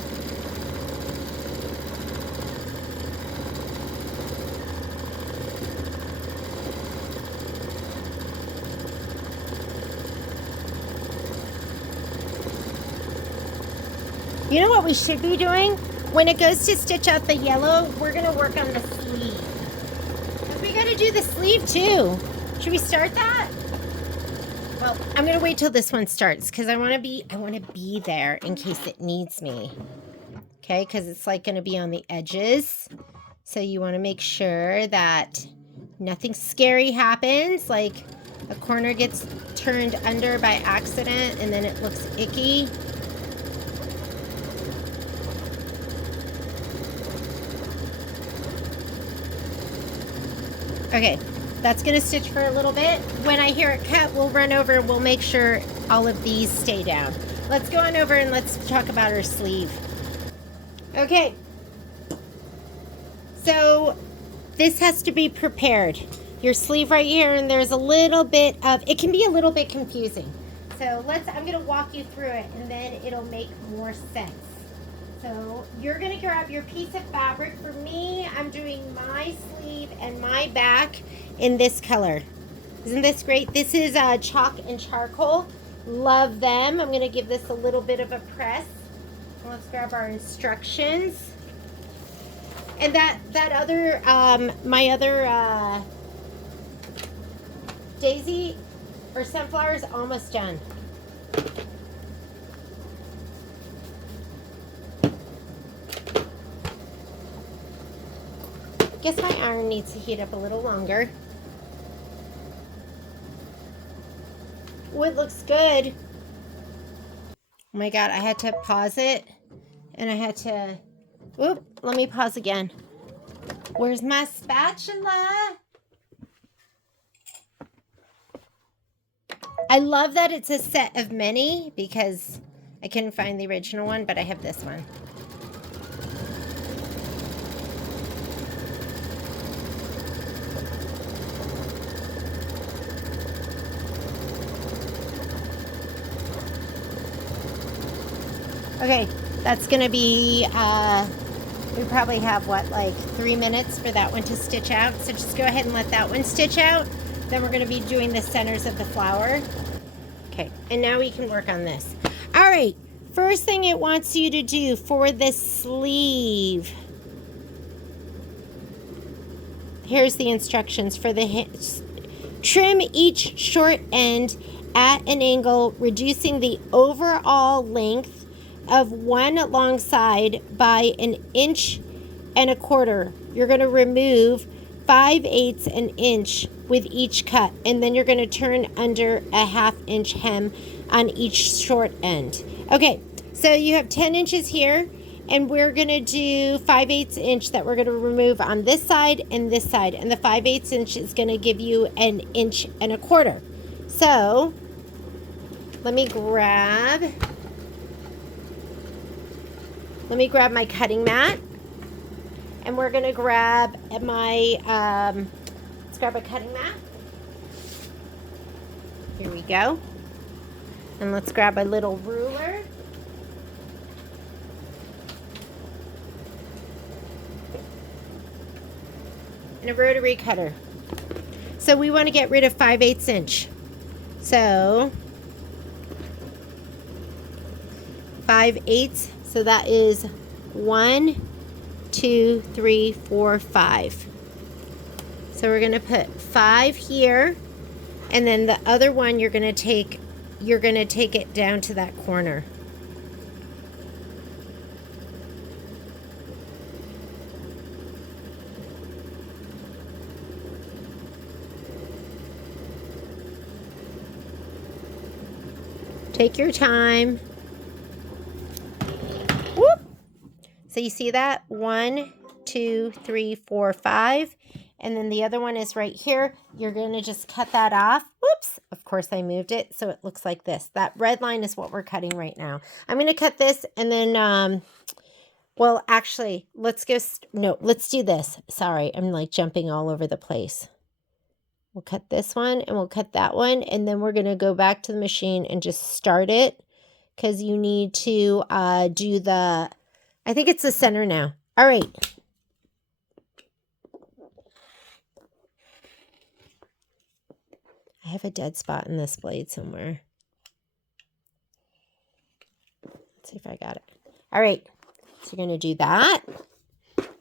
You know what we should be doing? When it goes to stitch out the yellow, we're going to work on the sleeve. Because we got to do the sleeve too. Should we start that? Well, I'm going to wait till this one starts because I want to be there in case it needs me. Okay, because it's like going to be on the edges. So you want to make sure that nothing scary happens, like a corner gets turned under by accident and then it looks icky. Okay, that's going to stitch for a little bit. When I hear it cut, we'll run over and we'll make sure all of these stay down. Let's go on over and let's talk about our sleeve. Okay, so this has to be prepared. Your sleeve right here, and there's a little bit of, it can be a little bit confusing. So I'm going to walk you through it and then it'll make more sense. So you're going to grab your piece of fabric. For me, I'm doing my sleeve and my back in this color. Isn't this great? This is chalk and charcoal. Love them. I'm going to give this a little bit of a press. Let's grab our instructions. And that other, my other daisy or sunflower is almost done. Guess my iron needs to heat up a little longer. Oh, it looks good. Oh my God, I had to pause it and I had to, oop, let me pause again. Where's my spatula? I love that it's a set of many because I couldn't find the original one, but I have this one. Okay, that's going to be, we probably have, what, like 3 minutes for that one to stitch out. So just go ahead and let that one stitch out. Then we're going to be doing the centers of the flower. Okay, and now we can work on this. All right, first thing it wants you to do for the sleeve. Here's the instructions for the trim each short end at an angle, reducing the overall length of one long side by 1.25 inches. You're going to remove 5/8 an inch with each cut, and then you're going to turn under a 1/2 inch hem on each short end. Okay, so you have 10 inches here, and we're going to do 5/8 inch that we're going to remove on this side and this side, and the 5/8 inch is going to give you 1.25 inches. So let me grab my cutting mat, and we're going to grab my, let's grab a cutting mat. Here we go. And let's grab a little ruler. And a rotary cutter. So we want to get rid of 5/8 inch. So 5/8. So that is 1, 2, 3, 4, 5. So we're going to put 5 here, and then the other one you're going to take it down to that corner. Take your time. Whoop. So you see that? 1, 2, 3, 4, 5. And then the other one is right here. You're going to just cut that off. Whoops. Of course I moved it. So it looks like this. That red line is what we're cutting right now. I'm going to cut this and then, well, actually, let's do this. Sorry, I'm like jumping all over the place. We'll cut this one and we'll cut that one. And then we're going to go back to the machine and just start it. Because you need to do the, I think it's the center now. All right. I have a dead spot in this blade somewhere. Let's see if I got it. All right. So you're going to do that.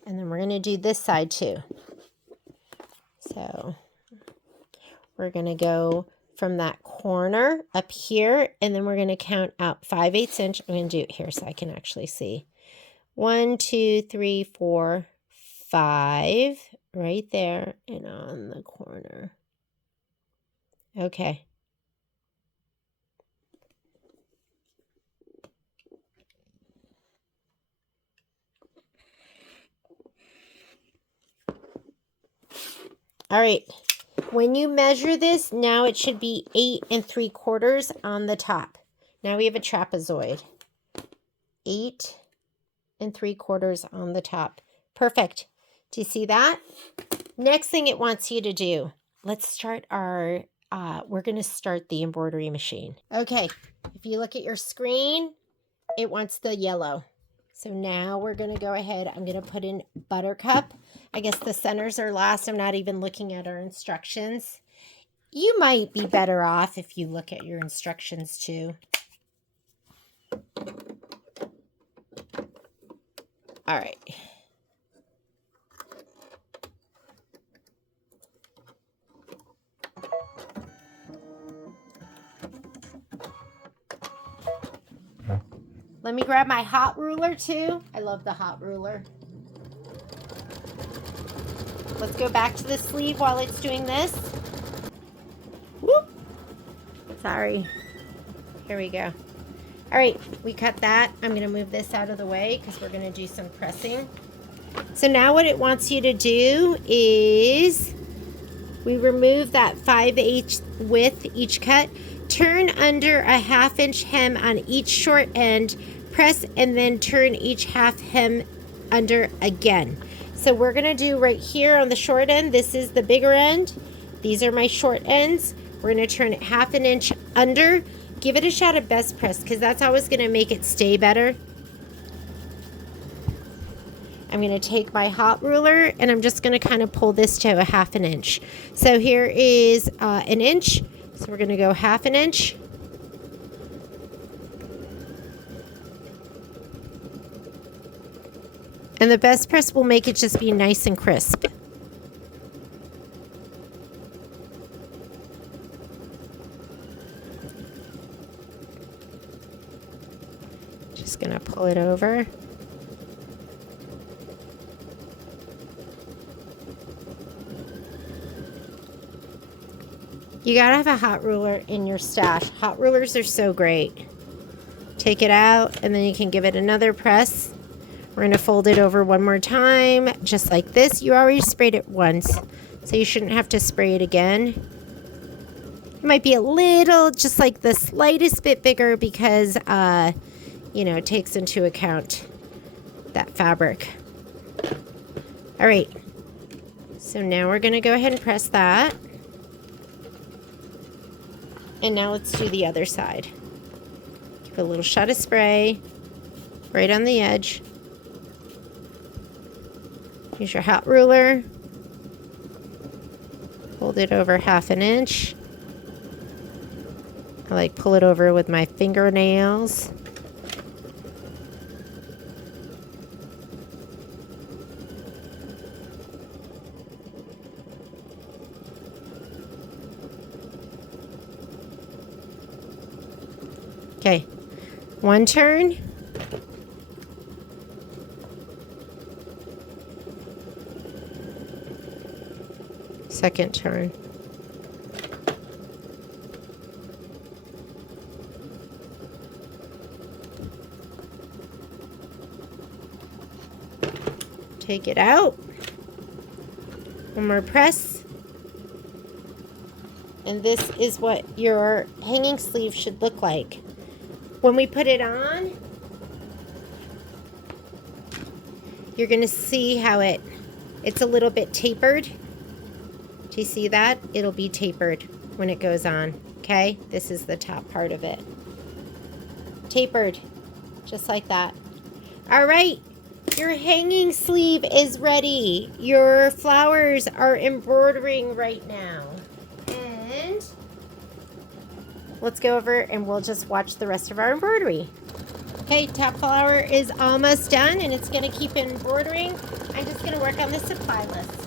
And then we're going to do this side too. So we're going to go from that corner up here, and then we're going to count out 5/8 inch. I'm going to do it here so I can actually see. 1, 2, 3, 4, 5 right there and on the corner. Okay. All right. When you measure this, now it should be 8 3/4 on the top. Now we have a trapezoid. 8 3/4 on the top. Perfect. Do you see that? Next thing it wants you to do, let's start our, we're going to start the embroidery machine. Okay. If you look at your screen, it wants the yellow. So now we're going to go ahead. I'm going to put in Buttercup. I guess the centers are last. I'm not even looking at our instructions. You might be better off if you look at your instructions too. All right. Let me grab my hot ruler too. I love the hot ruler. Let's go back to the sleeve while it's doing this. Whoop. Sorry. Here we go. All right, we cut that. I'm going to move this out of the way because we're going to do some pressing. So now what it wants you to do is we remove that 5/8 width each cut. Turn under a 1/2 inch hem on each short end. Press and then turn each half hem under again. So we're going to do right here on the short end. This is the bigger end. These are my short ends. We're going to turn it 1/2 inch under. Give it a shot of best press because that's always going to make it stay better. I'm going to take my hot ruler and I'm just going to kind of pull this to a 1/2 inch. So here is 1 inch. So we're going to go 1/2 inch. And the best press will make it just be nice and crisp. Just going to pull it over. You gotta have a hot ruler in your stash. Hot rulers are so great. Take it out and then you can give it another press. We're gonna fold it over one more time, just like this. You already sprayed it once, so you shouldn't have to spray it again. It might be a little, just like the slightest bit bigger because, you know, it takes into account that fabric. All right, so now we're gonna go ahead and press that. And now let's do the other side. Give it a little shot of spray right on the edge. Use your hot ruler. Hold it over 1/2 inch. I like pull it over with my fingernails. Okay, one turn. Second turn. Take it out. One more press. And this is what your hanging sleeve should look like. When we put it on, you're going to see how it's a little bit tapered. Do you see that? It'll be tapered when it goes on, okay? This is the top part of it. Tapered, just like that. All right, your hanging sleeve is ready. Your flowers are embroidering right now. And let's go over and we'll just watch the rest of our embroidery. Okay, top flower is almost done and it's gonna keep embroidering. I'm just gonna work on the supply list.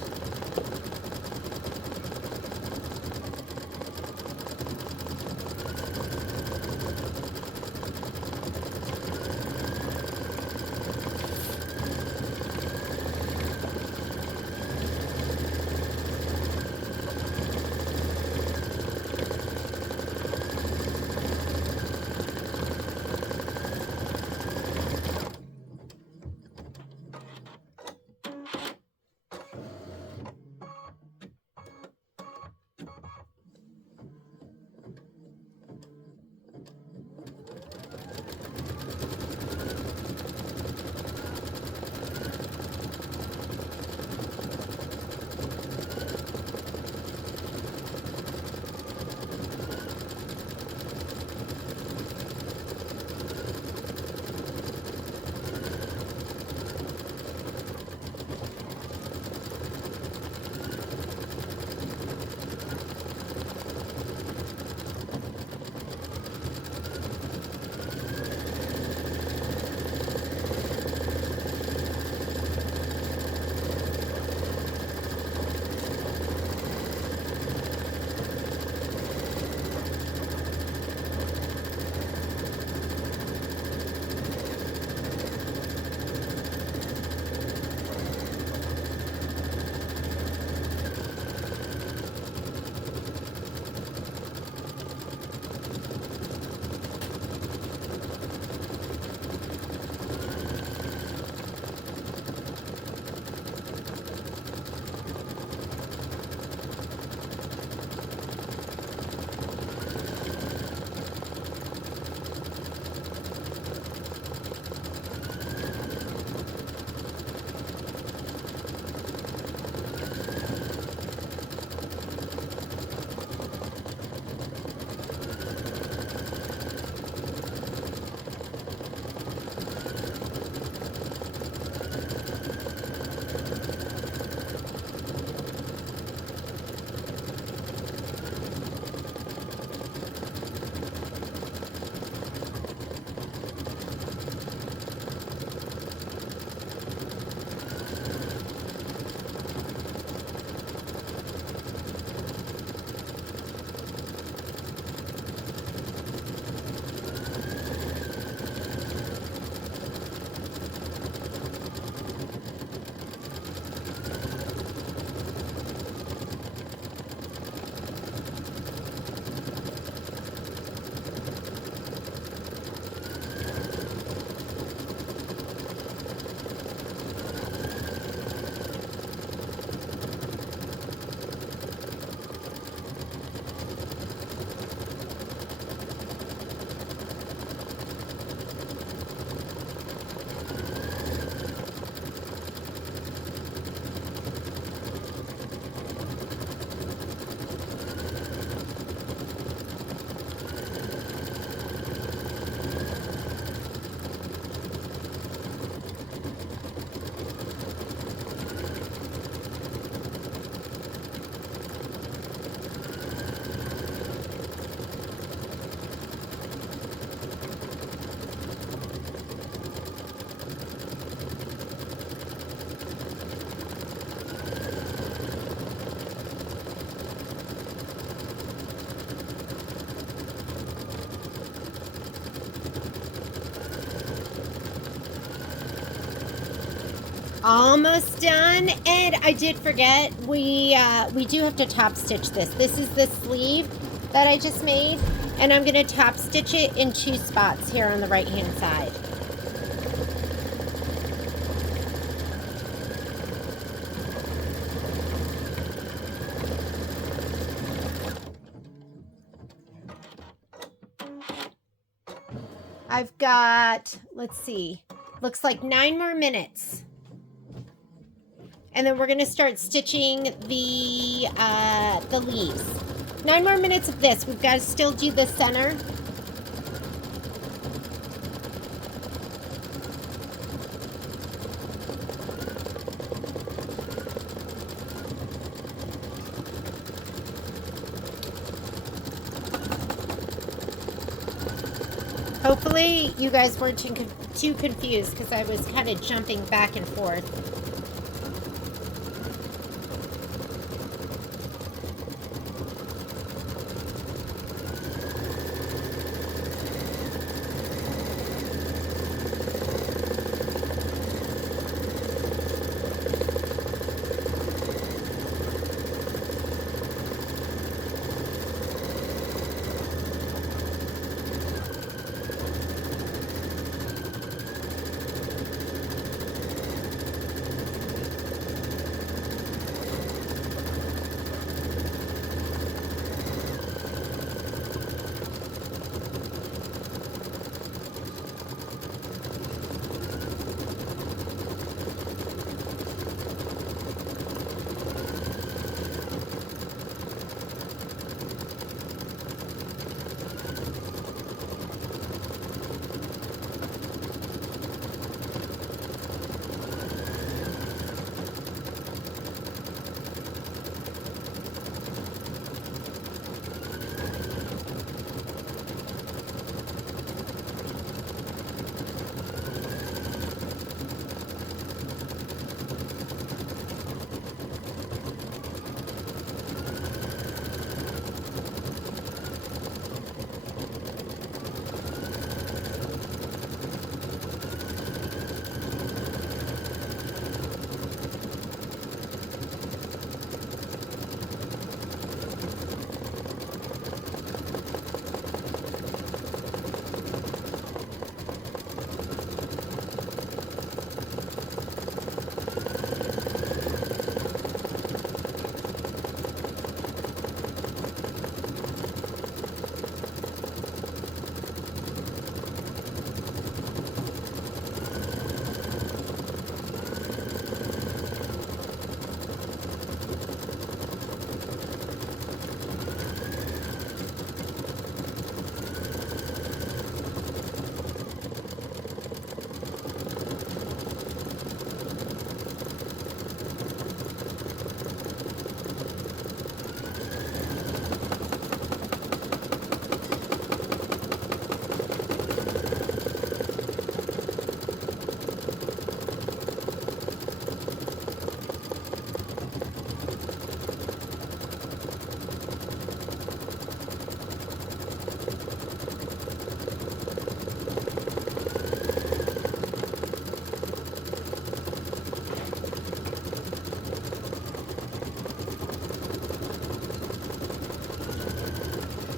almost done, and I did forget, we do have to top stitch this. This is the sleeve that I just made, and I'm going to top stitch it in 2 spots here on the right hand side. I've got, let's see, looks like 9 more minutes. And then we're going to start stitching the leaves. 9 more minutes of this. We've got to still do the center. Hopefully you guys weren't too confused because I was kind of jumping back and forth.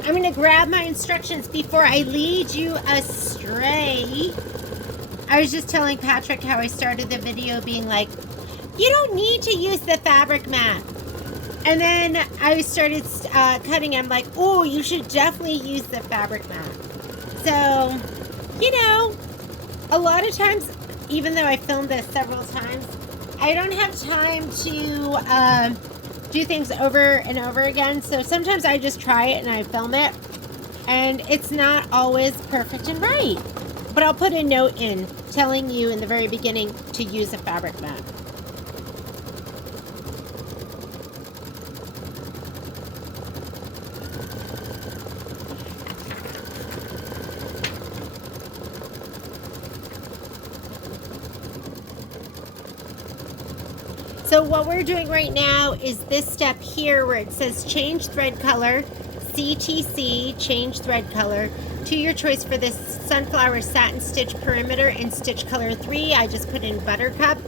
I'm going to grab my instructions before I lead you astray. I was just telling Patrick how I started the video being like, you don't need to use the fabric mat. And then I started cutting. I'm like, oh, you should definitely use the fabric mat. So, you know, a lot of times, even though I filmed this several times, I don't have time to do things over and over again. So sometimes I just try it and I film it. And it's not always perfect and right. But I'll put a note in telling you in the very beginning to use a fabric mat. So what we're doing right now is this step here where it says change thread color, CTC, change thread color, to your choice for this sunflower satin stitch perimeter in stitch color 3. I just put in buttercup.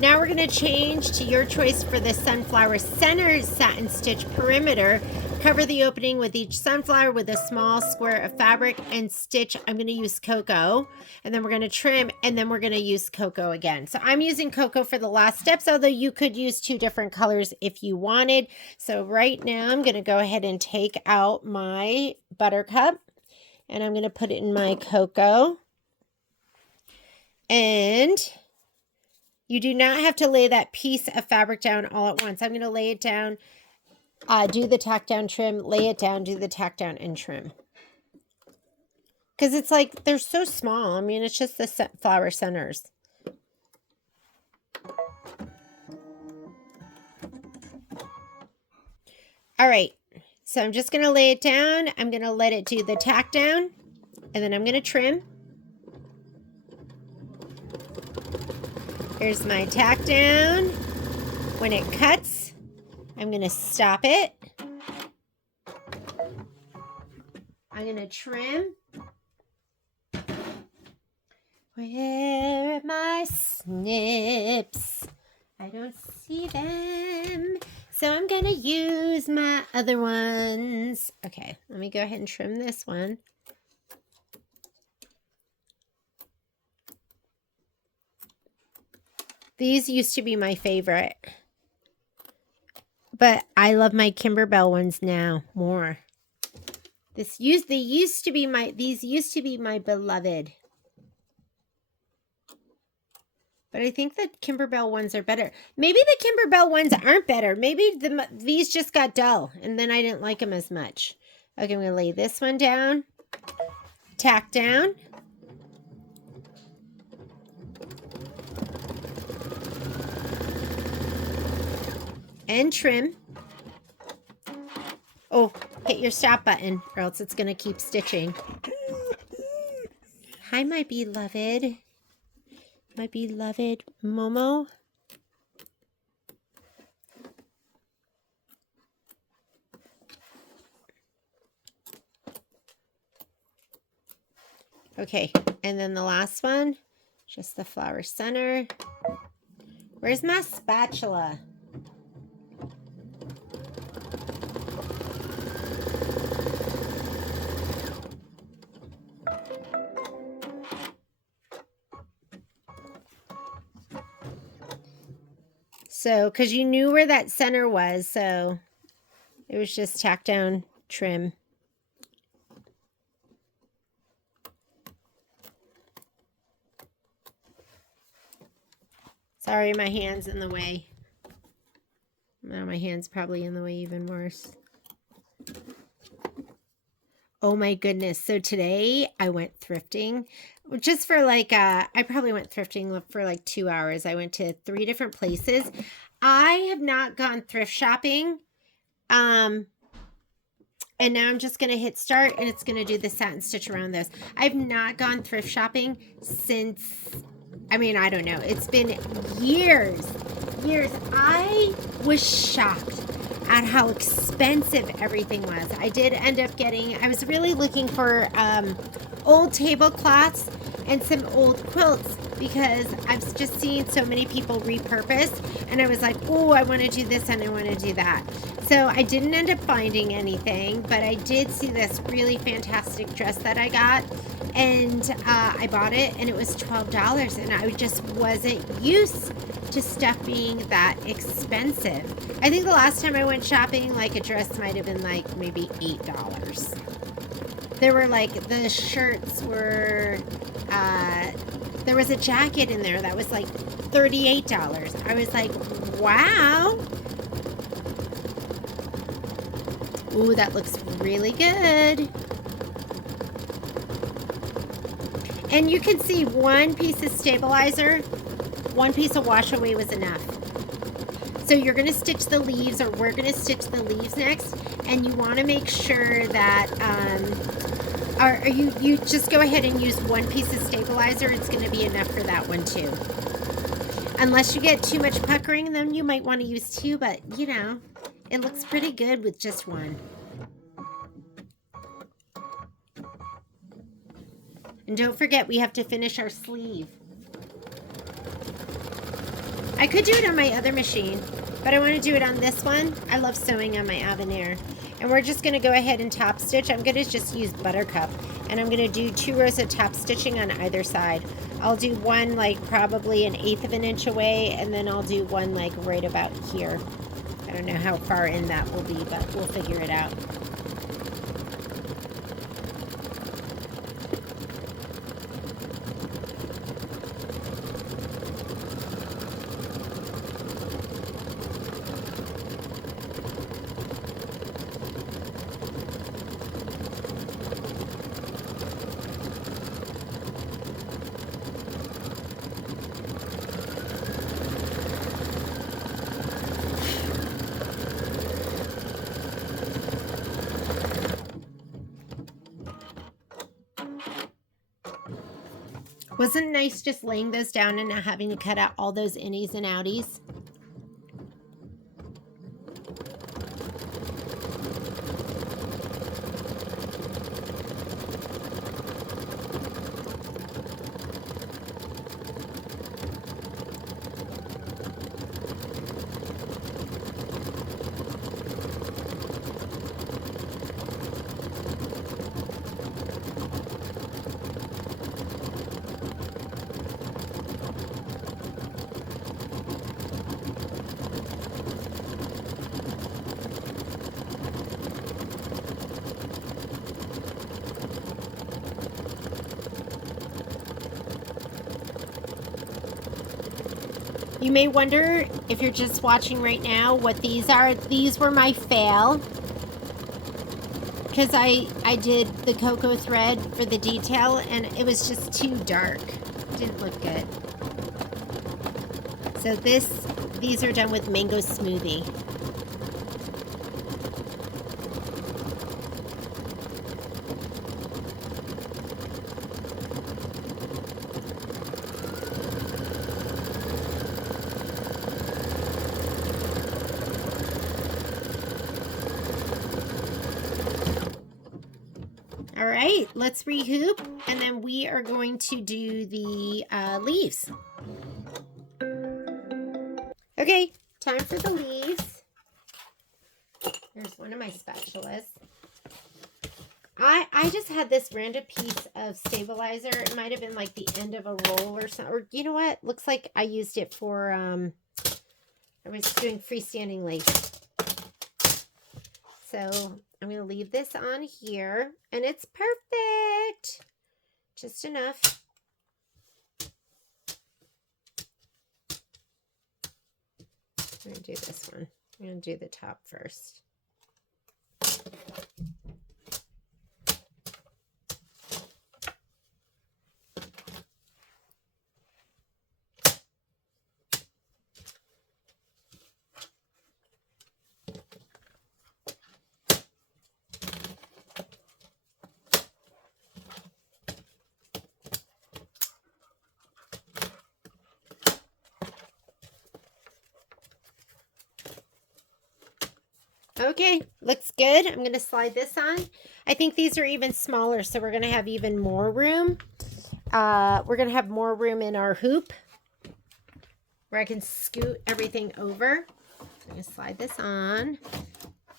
Now we're going to change to your choice for the sunflower center satin stitch perimeter. Cover the opening with each sunflower with a small square of fabric and stitch. I'm going to use cocoa, and then we're going to trim, and then we're going to use cocoa again. So I'm using cocoa for the last steps, although you could use 2 different colors if you wanted. So right now I'm going to go ahead and take out my buttercup, and I'm going to put it in my cocoa. And you do not have to lay that piece of fabric down all at once. I'm going to lay it down, do the tack down, trim, lay it down, do the tack down, and trim. Because it's like, they're so small. I mean, it's just the flower centers. All right. So I'm just going to lay it down. I'm going to let it do the tack down. And then I'm going to trim. Here's my tack down. When it cuts, I'm going to stop it. I'm going to trim. Where are my snips? I don't see them. So I'm going to use my other ones. Okay, let me go ahead and trim this one. These used to be my favorite, but I love my Kimberbell ones now more. These used to be my beloved. But I think the Kimberbell ones are better. Maybe the Kimberbell ones aren't better. Maybe these just got dull, and then I didn't like them as much. Okay, I'm going to lay this one down. Tack down. And trim. Oh, hit your stop button, or else it's going to keep stitching. Hi, my beloved. My beloved Momo. Okay, and then the last one, just the flower center. Where's my spatula? So, because you knew where that center was, so it was just tack down, trim. Sorry, my hand's in the way. Now my hand's probably in the way even worse. Oh my goodness. So today I went thrifting just for like, I probably went thrifting for like 2 hours. I went to 3 different places. I have not gone thrift shopping. And now I'm just going to hit start, and it's going to do the satin stitch around this. I've not gone thrift shopping since, I mean, I don't know. It's been years. I was shocked at how expensive everything was. I did end up getting, I was really looking for old tablecloths and some old quilts, because I've just seen so many people repurpose, and I was like, oh, I want to do this and I want to do that. So I didn't end up finding anything, but I did see this really fantastic dress that I got, and I bought it, and it was $12, and I just wasn't used to stuff being that expensive. I think the last time I went shopping, like a dress might have been like maybe $8. There were like, the shirts were, there was a jacket in there that was like $38. I was like, wow. Ooh, that looks really good. And you can see one piece of stabilizer, one piece of wash away was enough. So you're going to stitch the leaves, or we're going to stitch the leaves next, and you want to make sure that you just go ahead and use one piece of stabilizer. It's going to be enough for that one too. Unless you get too much puckering, then you might want to use 2, but you know, it looks pretty good with just one. And don't forget, we have to finish our sleeve. I could do it on my other machine, but I want to do it on this one. I love sewing on my Avenir. And we're just going to go ahead and top stitch. I'm going to just use Buttercup, and I'm going to do 2 rows of top stitching on either side. I'll do one like probably 1/8 of an inch away, and then I'll do one like right about here. I don't know how far in that will be, but we'll figure it out. Wasn't it nice just laying those down and not having to cut out all those innies and outies? You may wonder, if you're just watching right now, what these are. These were my fail, because I did the cocoa thread for the detail and it was just too dark. Didn't look good. So these are done with mango smoothie. All right, let's rehoop, and then we are going to do the leaves. Okay, time for the leaves. Here's one of my spatulas. I just had this random piece of stabilizer. It might have been like the end of a roll or something. Or you know what? Looks like I used it for, I was doing freestanding lace. So I'm going to leave this on here, and it's perfect. Just enough. I'm going to do this one. I'm going to do the top first. Okay, looks good. I'm going to slide this on. I think these are even smaller, so we're going to have even more room. We're going to have more room in our hoop where I can scoot everything over. I'm going to slide this on.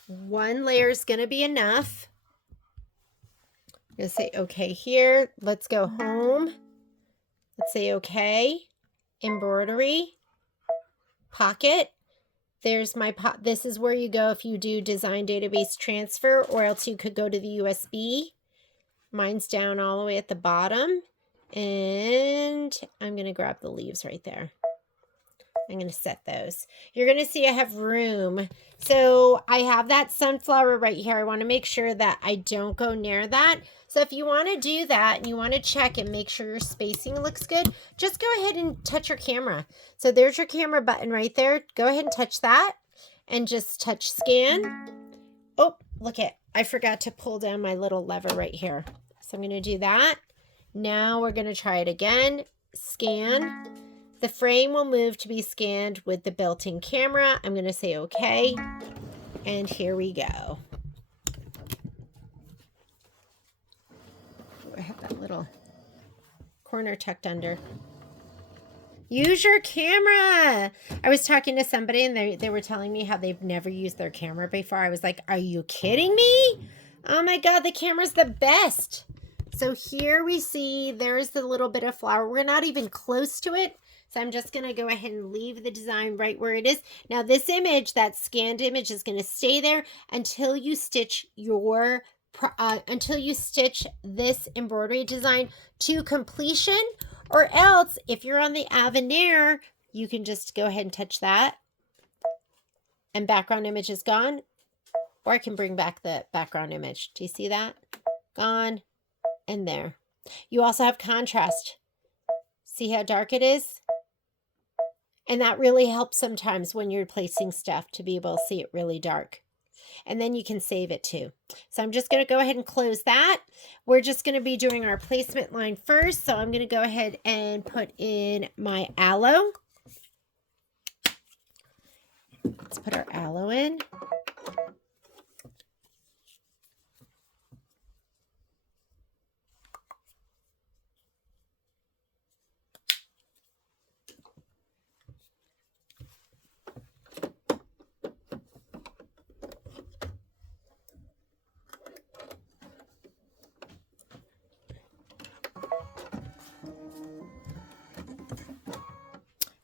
One layer is going to be enough. I'm going to say okay here. Let's go home. Let's say okay. Embroidery. Pocket. There's my pot. This is where you go if you do design database transfer, or else you could go to the USB. Mine's down all the way at the bottom. And I'm going to grab the leaves right there. I'm going to set those. You're going to see I have room. So I have that sunflower right here. I want to make sure that I don't go near that. So if you want to do that and you want to check and make sure your spacing looks good, just go ahead and touch your camera. So there's your camera button right there. Go ahead and touch that and just touch scan. Oh, look it. I forgot to pull down my little lever right here. So I'm going to do that. Now we're going to try it again. Scan. The frame will move to be scanned with the built-in camera. I'm going to say okay. And here we go. I have that little corner tucked under. Use your camera. I was talking to somebody and they were telling me how they've never used their camera before. I was like, are you kidding me? Oh my God, the camera's the best. So here we see there's the little bit of flower. We're not even close to it. So I'm just going to go ahead and leave the design right where it is. Now this image, that scanned image, is going to stay there until you stitch your until you stitch this embroidery design to completion, or else if you're on the Avenir, you can just go ahead and touch that and background image is gone, or I can bring back the background image. Do you see that? Gone and there. You also have contrast. See how dark it is? And that really helps sometimes when you're placing stuff to be able to see it really dark. And then you can save it too. So I'm just going to go ahead and close that. We're just going to be doing our placement line first. So I'm going to go ahead and put in my aloe. Let's put our aloe in.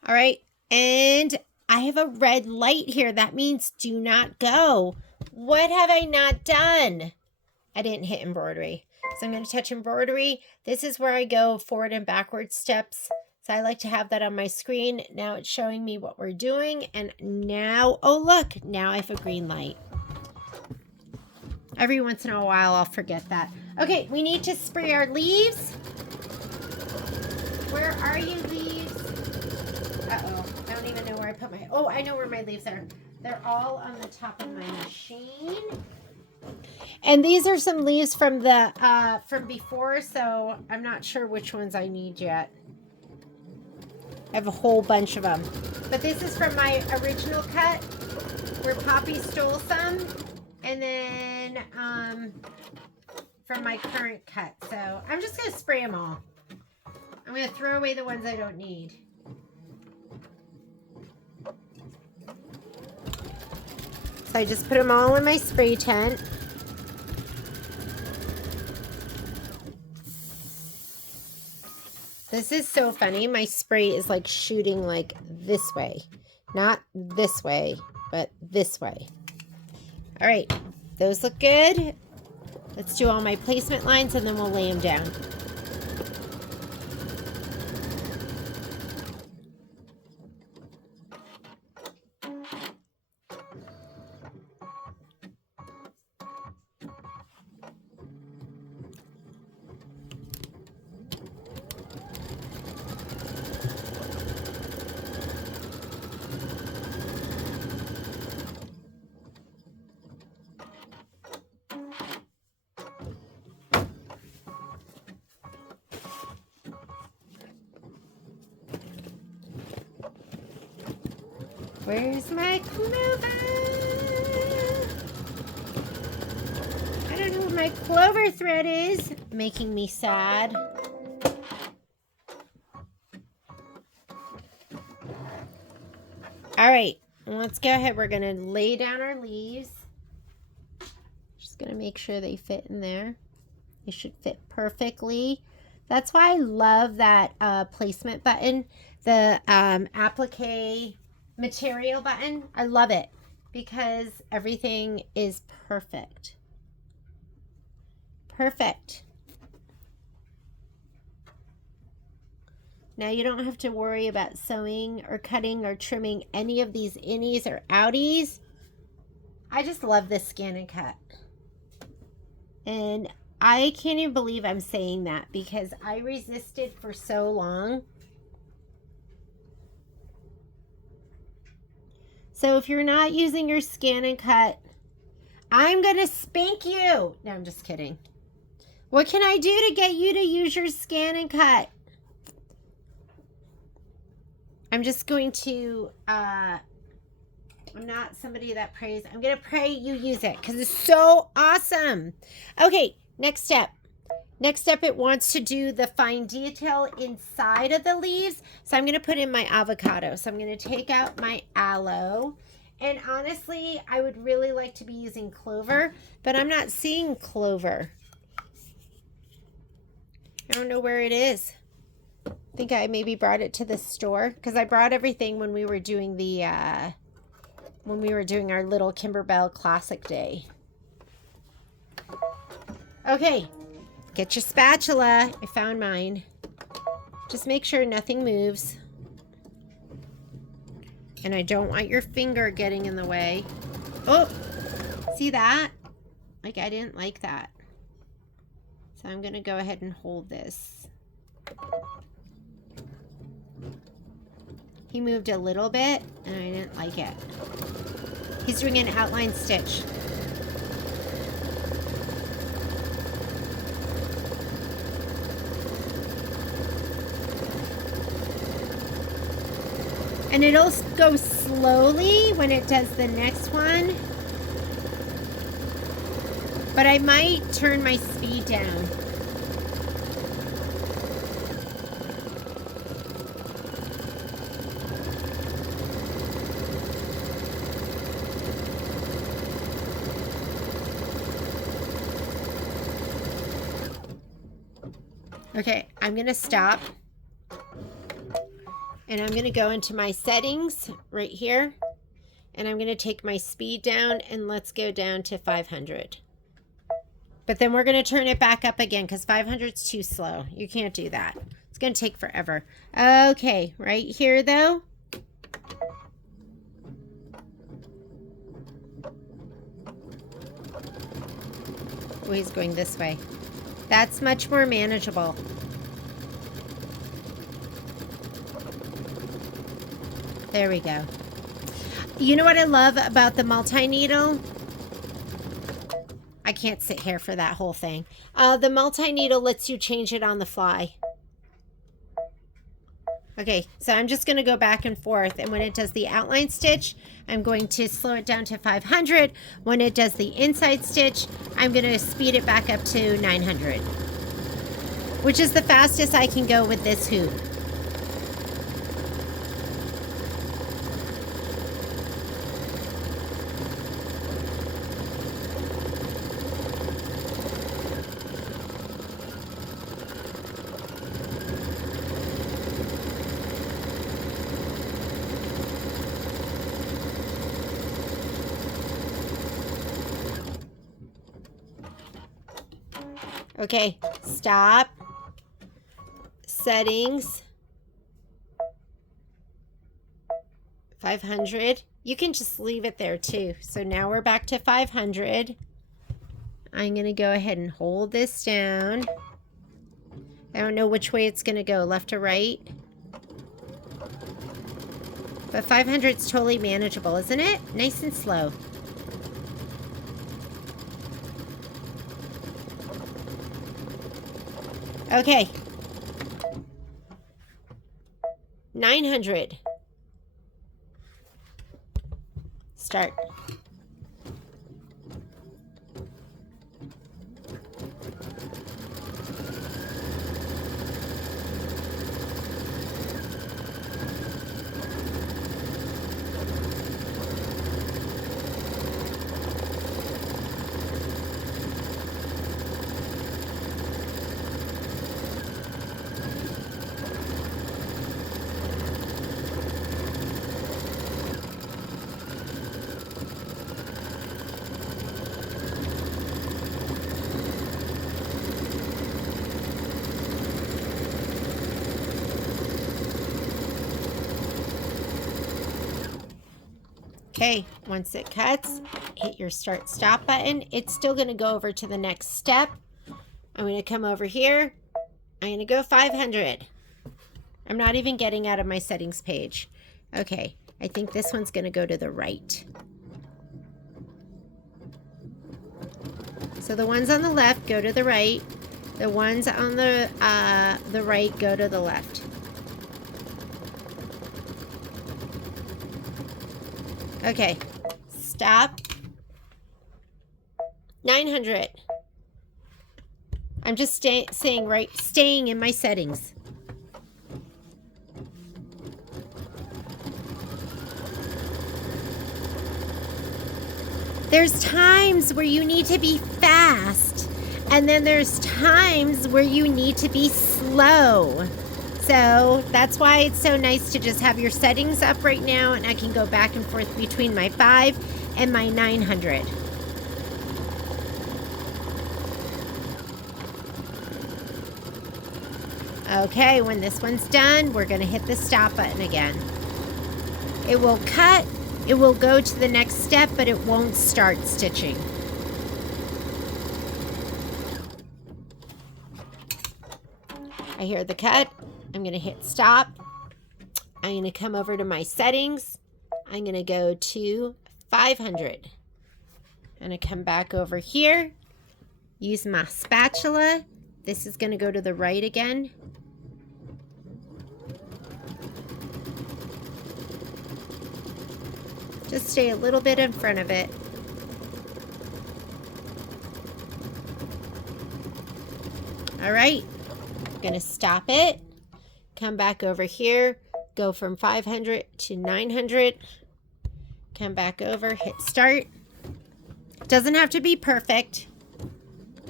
All right, and I have a red light here. That means do not go. What have I not done? I didn't hit embroidery. So I'm going to touch embroidery. This is where I go forward and backward steps. So I like to have that on my screen. Now it's showing me what we're doing. And now, oh look, now I have a green light. Every once in a while I'll forget that. Okay, we need to spray our leaves. Where are you, leaves? Uh-oh, I don't even know where I put my, oh, I know where my leaves are. They're all on the top of my machine. And these are some leaves from the, from before, so I'm not sure which ones I need yet. I have a whole bunch of them. But this is from my original cut, where Poppy stole some. And then, from my current cut. So I'm just going to spray them all. I'm going to throw away the ones I don't need. So I just put them all in my spray tent. This is so funny. My spray is like shooting like this way. Not this way, but this way. All right, those look good. Let's do all my placement lines and then we'll lay them down. Where's my clover? I don't know where my clover thread is. Making me sad. All right, let's go ahead. We're gonna lay down our leaves. Just gonna make sure they fit in there. They should fit perfectly. That's why I love that placement button, the applique material button. I love it because everything is perfect. Perfect. Now you don't have to worry about sewing or cutting or trimming any of these innies or outies. I just love this scan and cut. And I can't even believe I'm saying that because I resisted for so long. So if you're not using your scan and cut, I'm going to spank you. No, I'm just kidding. What can I do to get you to use your scan and cut? I'm just going to, I'm not somebody that prays. I'm going to pray you use it because it's so awesome. Okay, next step. Next up, it wants to do the fine detail inside of the leaves. So I'm going to put in my avocado. So I'm going to take out my aloe. And honestly, I would really like to be using clover, but I'm not seeing clover. I don't know where it is. I think I maybe brought it to the store because I brought everything when we were doing the, when we were doing our little Kimberbell Classic Day. Okay. Get your spatula. I found mine. Just make sure nothing moves. And I don't want your finger getting in the way. Oh, see that? Like, I didn't like that. So I'm going to go ahead and hold this. He moved a little bit, and I didn't like it. He's doing an outline stitch. And it'll go slowly when it does the next one. But I might turn my speed down. Okay, I'm going to stop. And I'm going to go into my settings right here. And I'm going to take my speed down and let's go down to 500. But then we're going to turn it back up again because 500 is too slow. You can't do that. It's going to take forever. Okay, right here though. Oh, he's going this way. That's much more manageable. There we go. You know what I love about the multi-needle? I can't sit here for that whole thing. The multi-needle lets you change it on the fly. Okay, so I'm just going to go back and forth. And when it does the outline stitch, I'm going to slow it down to 500. When it does the inside stitch, I'm going to speed it back up to 900. Which is the fastest I can go with this hoop. Okay, stop. Settings. 500. You can just leave it there too. So now we're back to 500. I'm going to go ahead and hold this down. I don't know which way it's going to go, left or right. But 500 is totally manageable, isn't it? Nice and slow. Okay. 900. Start. Okay, once it cuts, hit your start stop button. It's still going to go over to the next step. I'm going to come over here. I'm going to go 500. I'm not even getting out of my settings page. Okay, I think this one's going to go to the right. So the ones on the left go to the right. The ones on the right go to the left. Okay, stop. 900. I'm just staying in my settings. There's times where you need to be fast, and then there's times where you need to be slow. So that's why it's so nice to just have your settings up right now, and I can go back and forth between my 5 and my 900. Okay, when this one's done, we're going to hit the stop button again. It will cut. It will go to the next step, but it won't start stitching. I hear the cut. I'm going to hit stop. I'm going to come over to my settings. I'm going to go to 500. I'm going to come back over here. Use my spatula. This is going to go to the right again. Just stay a little bit in front of it. All right, I'm gonna stop it, come back over here, go from 500 to 900, come back over, hit start. Doesn't have to be perfect.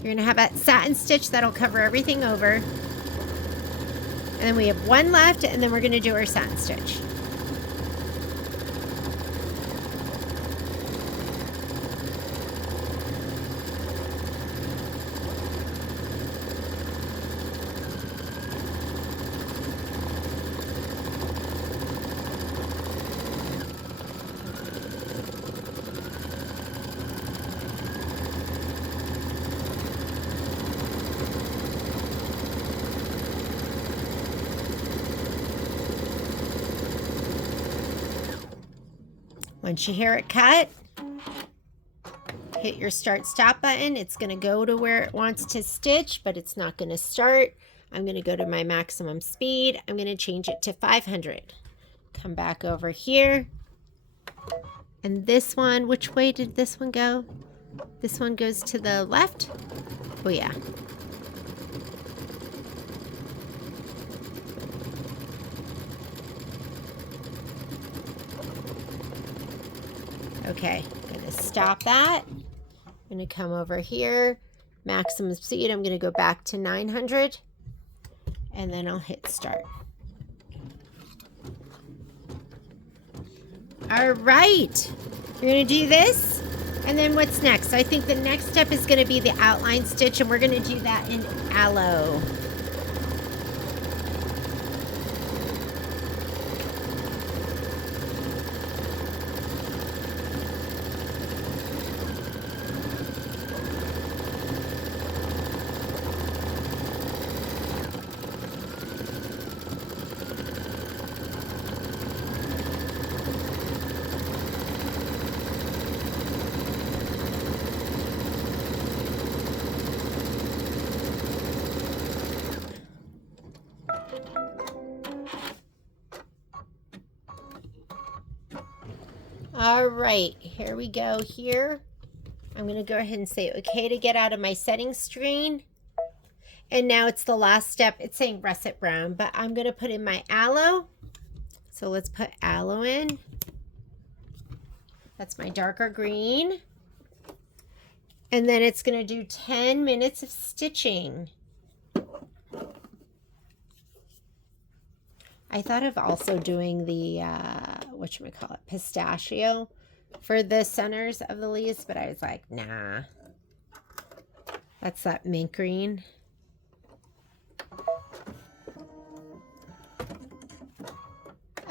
You're gonna have that satin stitch that'll cover everything over. And then we have one left, and then we're gonna do our satin stitch. Once you hear it cut, hit your start stop button. It's going to go to where it wants to stitch, but it's not going to start. I'm going to go to my maximum speed. I'm going to change it to 500. Come back over here. And this one, which way did this one go? This one goes to the left. Oh yeah. Okay, I'm going to stop that. I'm going to come over here, maximum speed. I'm going to go back to 900, and then I'll hit start. All right, you're going to do this, and then what's next? I think the next step is going to be the outline stitch, and we're going to do that in aloe. All right, here we go here. I'm going to go ahead and say okay to get out of my settings screen. And now it's the last step. It's saying russet brown, but I'm going to put in my aloe. So let's put aloe in. That's my darker green. And then it's going to do 10 minutes of stitching. I thought of also doing the, whatchamacallit, pistachio for the centers of the leaves, but I was like, nah. That's that mint green.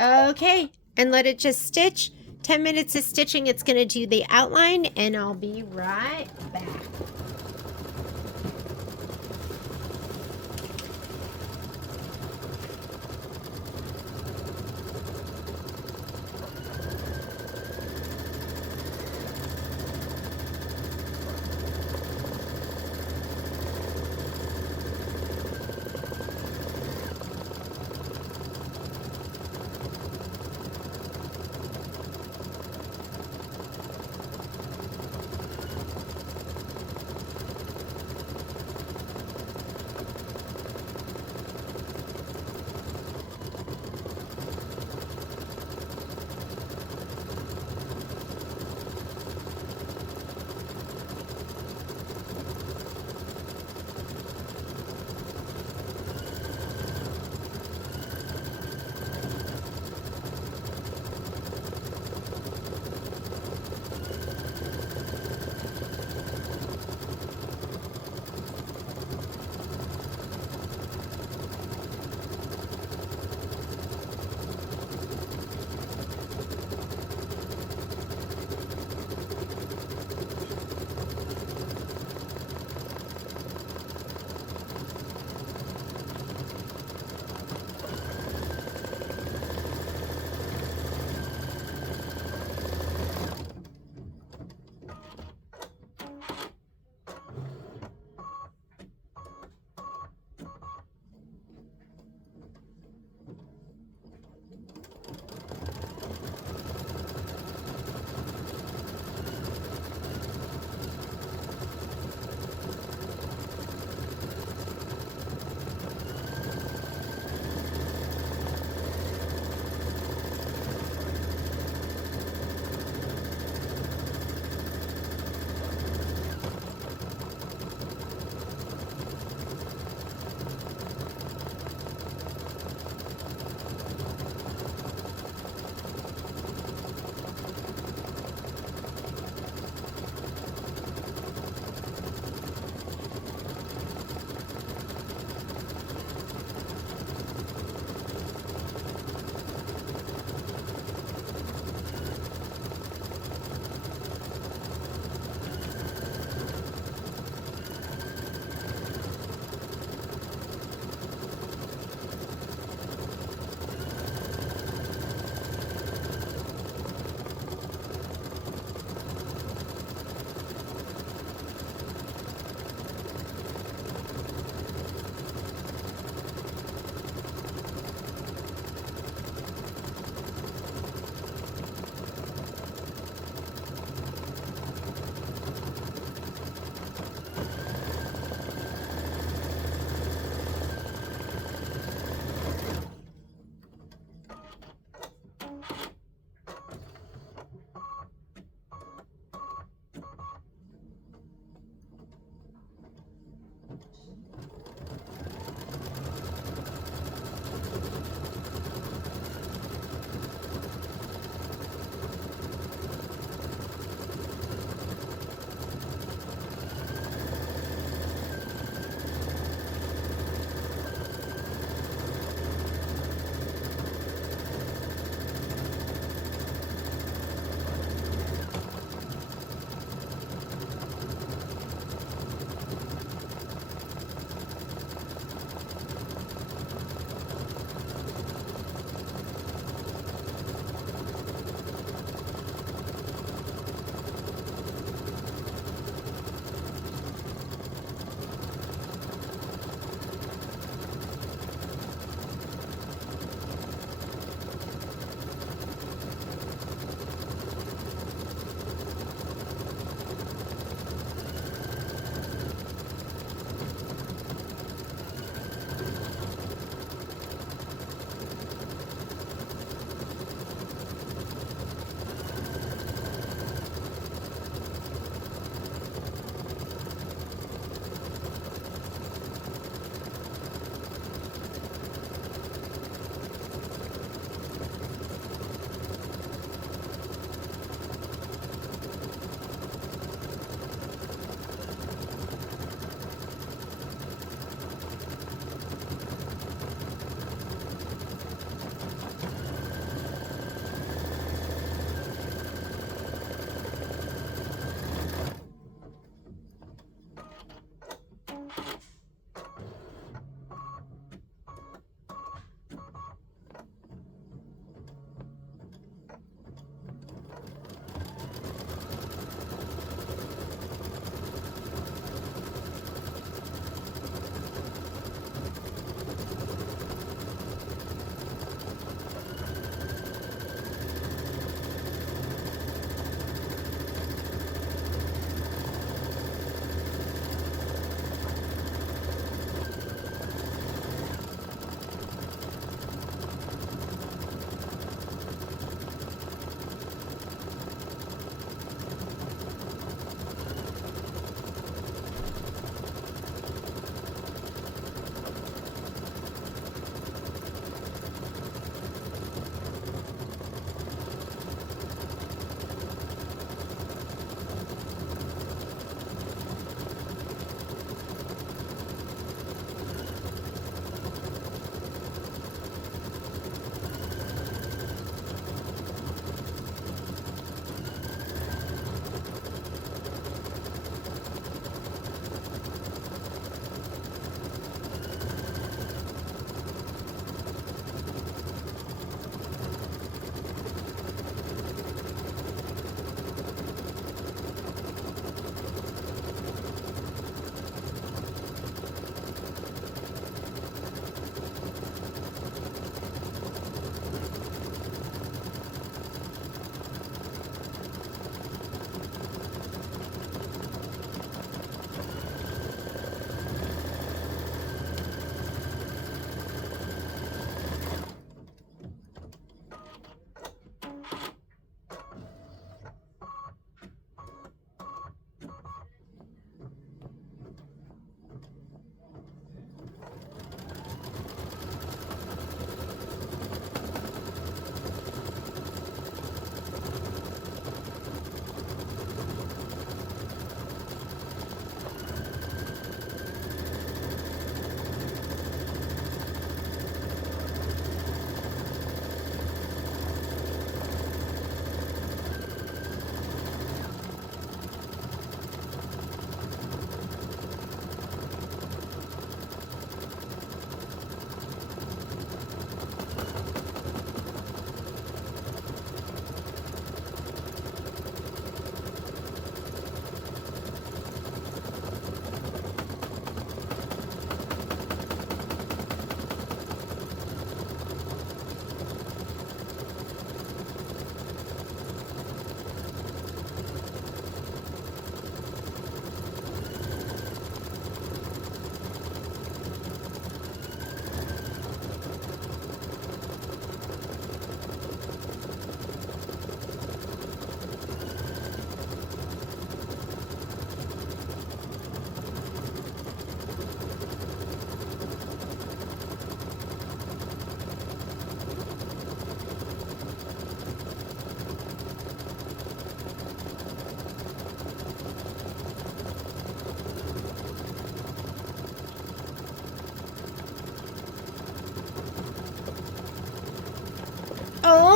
Okay, and let it just stitch. 10 minutes of stitching, it's going to do the outline, and I'll be right back.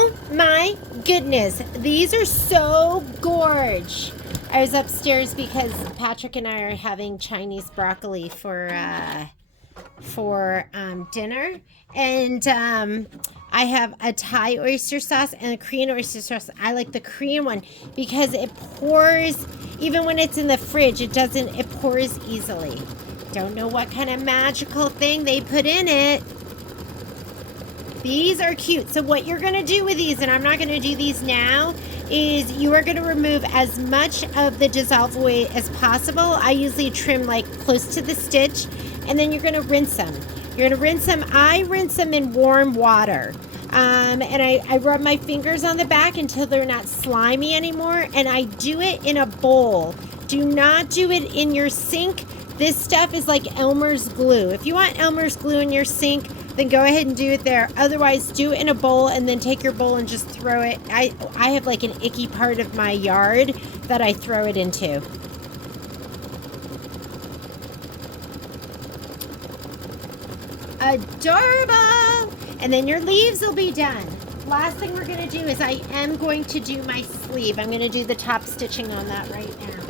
Oh my goodness, these are so gorge. I was upstairs because Patrick and I are having Chinese broccoli for dinner, and I have a Thai oyster sauce and a Korean oyster sauce. I like the Korean one because it pours, even when it's in the fridge, it pours easily. Don't know what kind of magical thing they put in it. These are cute. So what you're going to do with these, and I'm not going to do these now, is you are going to remove as much of the dissolve away as possible. I usually trim like close to the stitch, and then you're going to rinse them. You're going to rinse them. I rinse them in warm water. And I rub my fingers on the back until they're not slimy anymore. And I do it in a bowl. Do not do it in your sink. This stuff is like Elmer's glue. If you want Elmer's glue in your sink, then go ahead and do it there. Otherwise, do it in a bowl and then take your bowl and just throw it. I have like an icky part of my yard that I throw it into. Adorable! And then your leaves will be done. Last thing we're going to do is I am going to do my sleeve. I'm going to do the top stitching on that right now.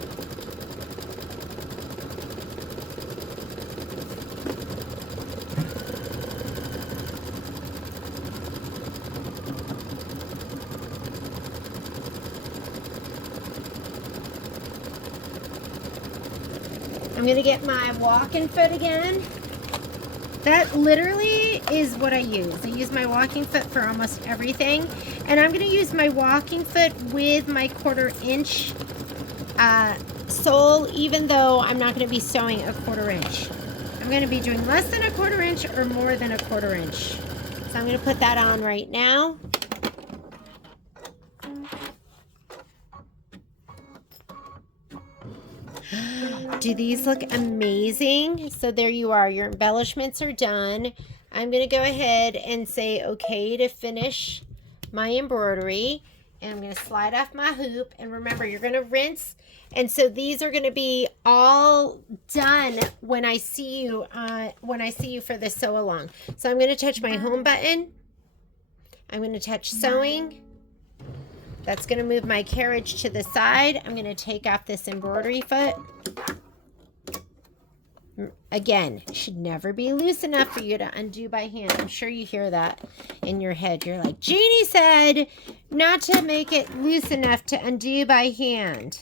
I'm going to get my walking foot again. That literally is what I use. I use my walking foot for almost everything. And I'm going to use my walking foot with my 1/4 inch sole, even though I'm not going to be sewing a 1/4 inch. I'm going to be doing less than a 1/4 inch or more than a 1/4 inch. So I'm going to put that on right now. Do these look amazing? So there you are. Your embellishments are done. I'm going to go ahead and say okay to finish my embroidery. And I'm going to slide off my hoop. And remember, you're going to rinse. And so these are going to be all done when I see you for the sew along. So I'm going to touch my home button. I'm going to touch sewing. That's going to move my carriage to the side. I'm going to take off this embroidery foot. Again, it should never be loose enough for you to undo by hand. I'm sure you hear that in your head. You're like, Jeannie said not to make it loose enough to undo by hand.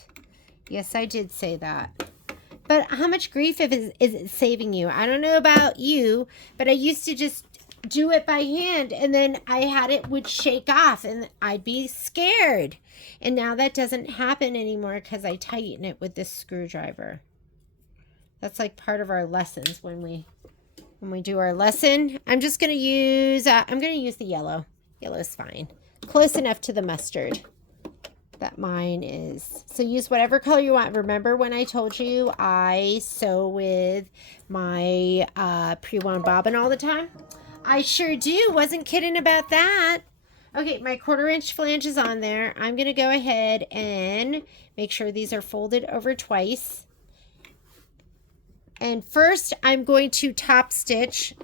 Yes, I did say that. But how much grief is it saving you? I don't know about you, but I used to just do it by hand, and then it would shake off and I'd be scared. And now that doesn't happen anymore because I tighten it with this screwdriver. That's like part of our lessons when we do our lesson. I'm just going to use the yellow. Yellow is fine. Close enough to the mustard that mine is. So use whatever color you want. Remember when I told you I sew with my pre-wound bobbin all the time? I sure do. Wasn't kidding about that. Okay, my 1/4 inch flange is on there. I'm going to go ahead and make sure these are folded over twice. And first, I'm going to top stitch.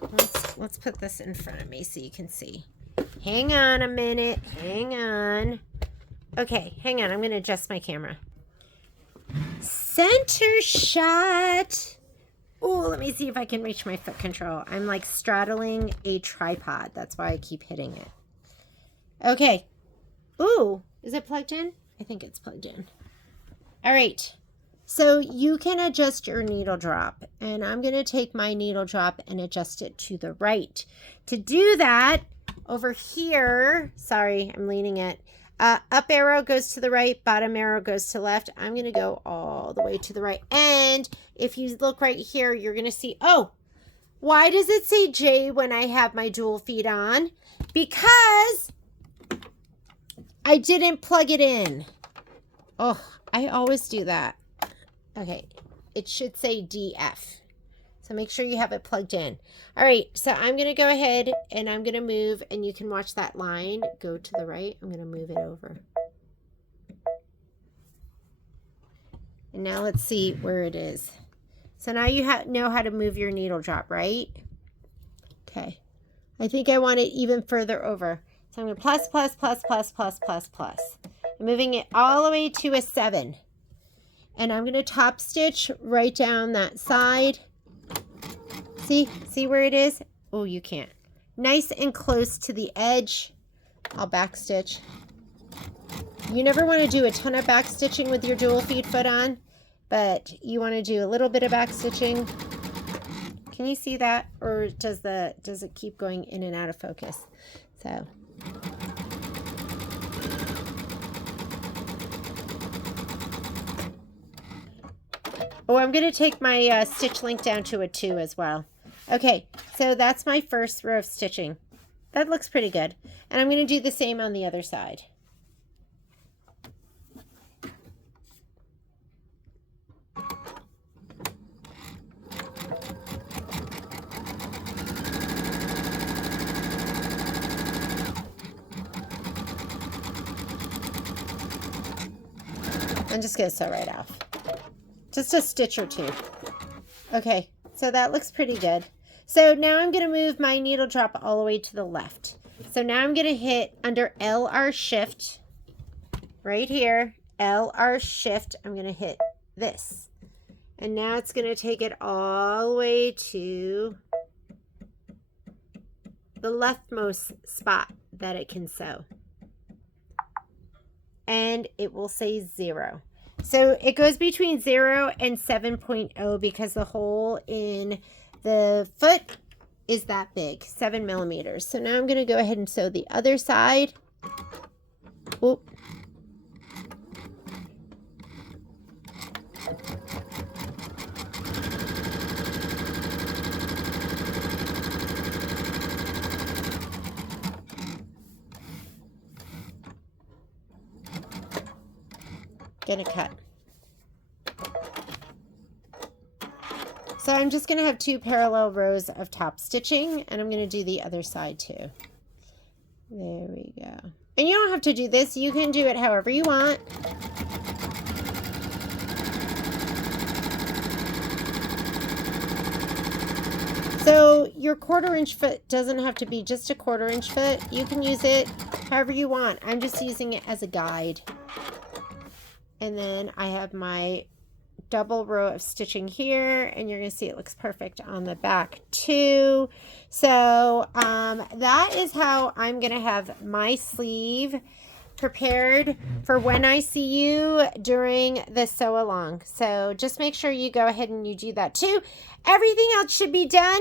Let's put this in front of me so you can see. Hang on a minute. Hang on. Okay, hang on. I'm going to adjust my camera. Center shot. Oh, let me see if I can reach my foot control. I'm like straddling a tripod. That's why I keep hitting it. Okay. Ooh, is it plugged in? I think it's plugged in. All right. So you can adjust your needle drop, and I'm going to take my needle drop and adjust it to the right. To do that, over here, sorry, I'm leaning it. Up arrow goes to the right, bottom arrow goes to left. I'm going to go all the way to the right. And if you look right here, you're going to see, oh, why does it say J when I have my dual feet on? Because I didn't plug it in. Oh, I always do that. Okay, it should say DF. So make sure you have it plugged in. All right, so I'm going to go ahead and I'm going to move, and you can watch that line go to the right. I'm going to move it over. And now let's see where it is. So now you know how to move your needle drop, right? Okay. I think I want it even further over. So I'm going to plus, plus, plus, plus, plus, plus, plus. I'm moving it all the way to a 7. And I'm going to top stitch right down that side. See where it is? Oh, you can't. Nice and close to the edge. I'll back stitch. You never want to do a ton of back stitching with your dual feed foot on, but you want to do a little bit of back stitching. Can you see that? Or does it keep going in and out of focus? So oh, I'm going to take my stitch length down to a 2 as well. Okay, so that's my first row of stitching. That looks pretty good. And I'm going to do the same on the other side. I'm just going to sew right off. Just a stitch or 2. Okay, so that looks pretty good. So now I'm going to move my needle drop all the way to the left. So now I'm going to hit under LR shift right here, LR shift. I'm going to hit this. And now it's going to take it all the way to the leftmost spot that it can sew. And it will say 0. So it goes between 0 and 7.0 because the hole in the foot is that big, 7 millimeters. So now I'm going to go ahead and sew the other side. Oop. Gonna cut. So I'm just going to have 2 parallel rows of top stitching, and I'm going to do the other side too. There we go. And you don't have to do this. You can do it however you want. So your 1/4 inch foot doesn't have to be just a 1/4 inch foot. You can use it however you want. I'm just using it as a guide. And then I have my double row of stitching here, and you're going to see it looks perfect on the back too. So that is how I'm going to have my sleeve prepared for when I see you during the sew along. So just make sure you go ahead and you do that too. Everything else should be done.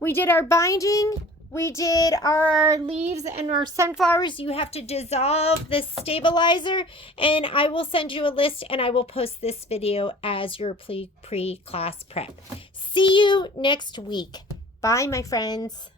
We did our binding. We did our leaves and our sunflowers. You have to dissolve the stabilizer, and I will send you a list, and I will post this video as your pre-class prep. See you next week. Bye, my friends.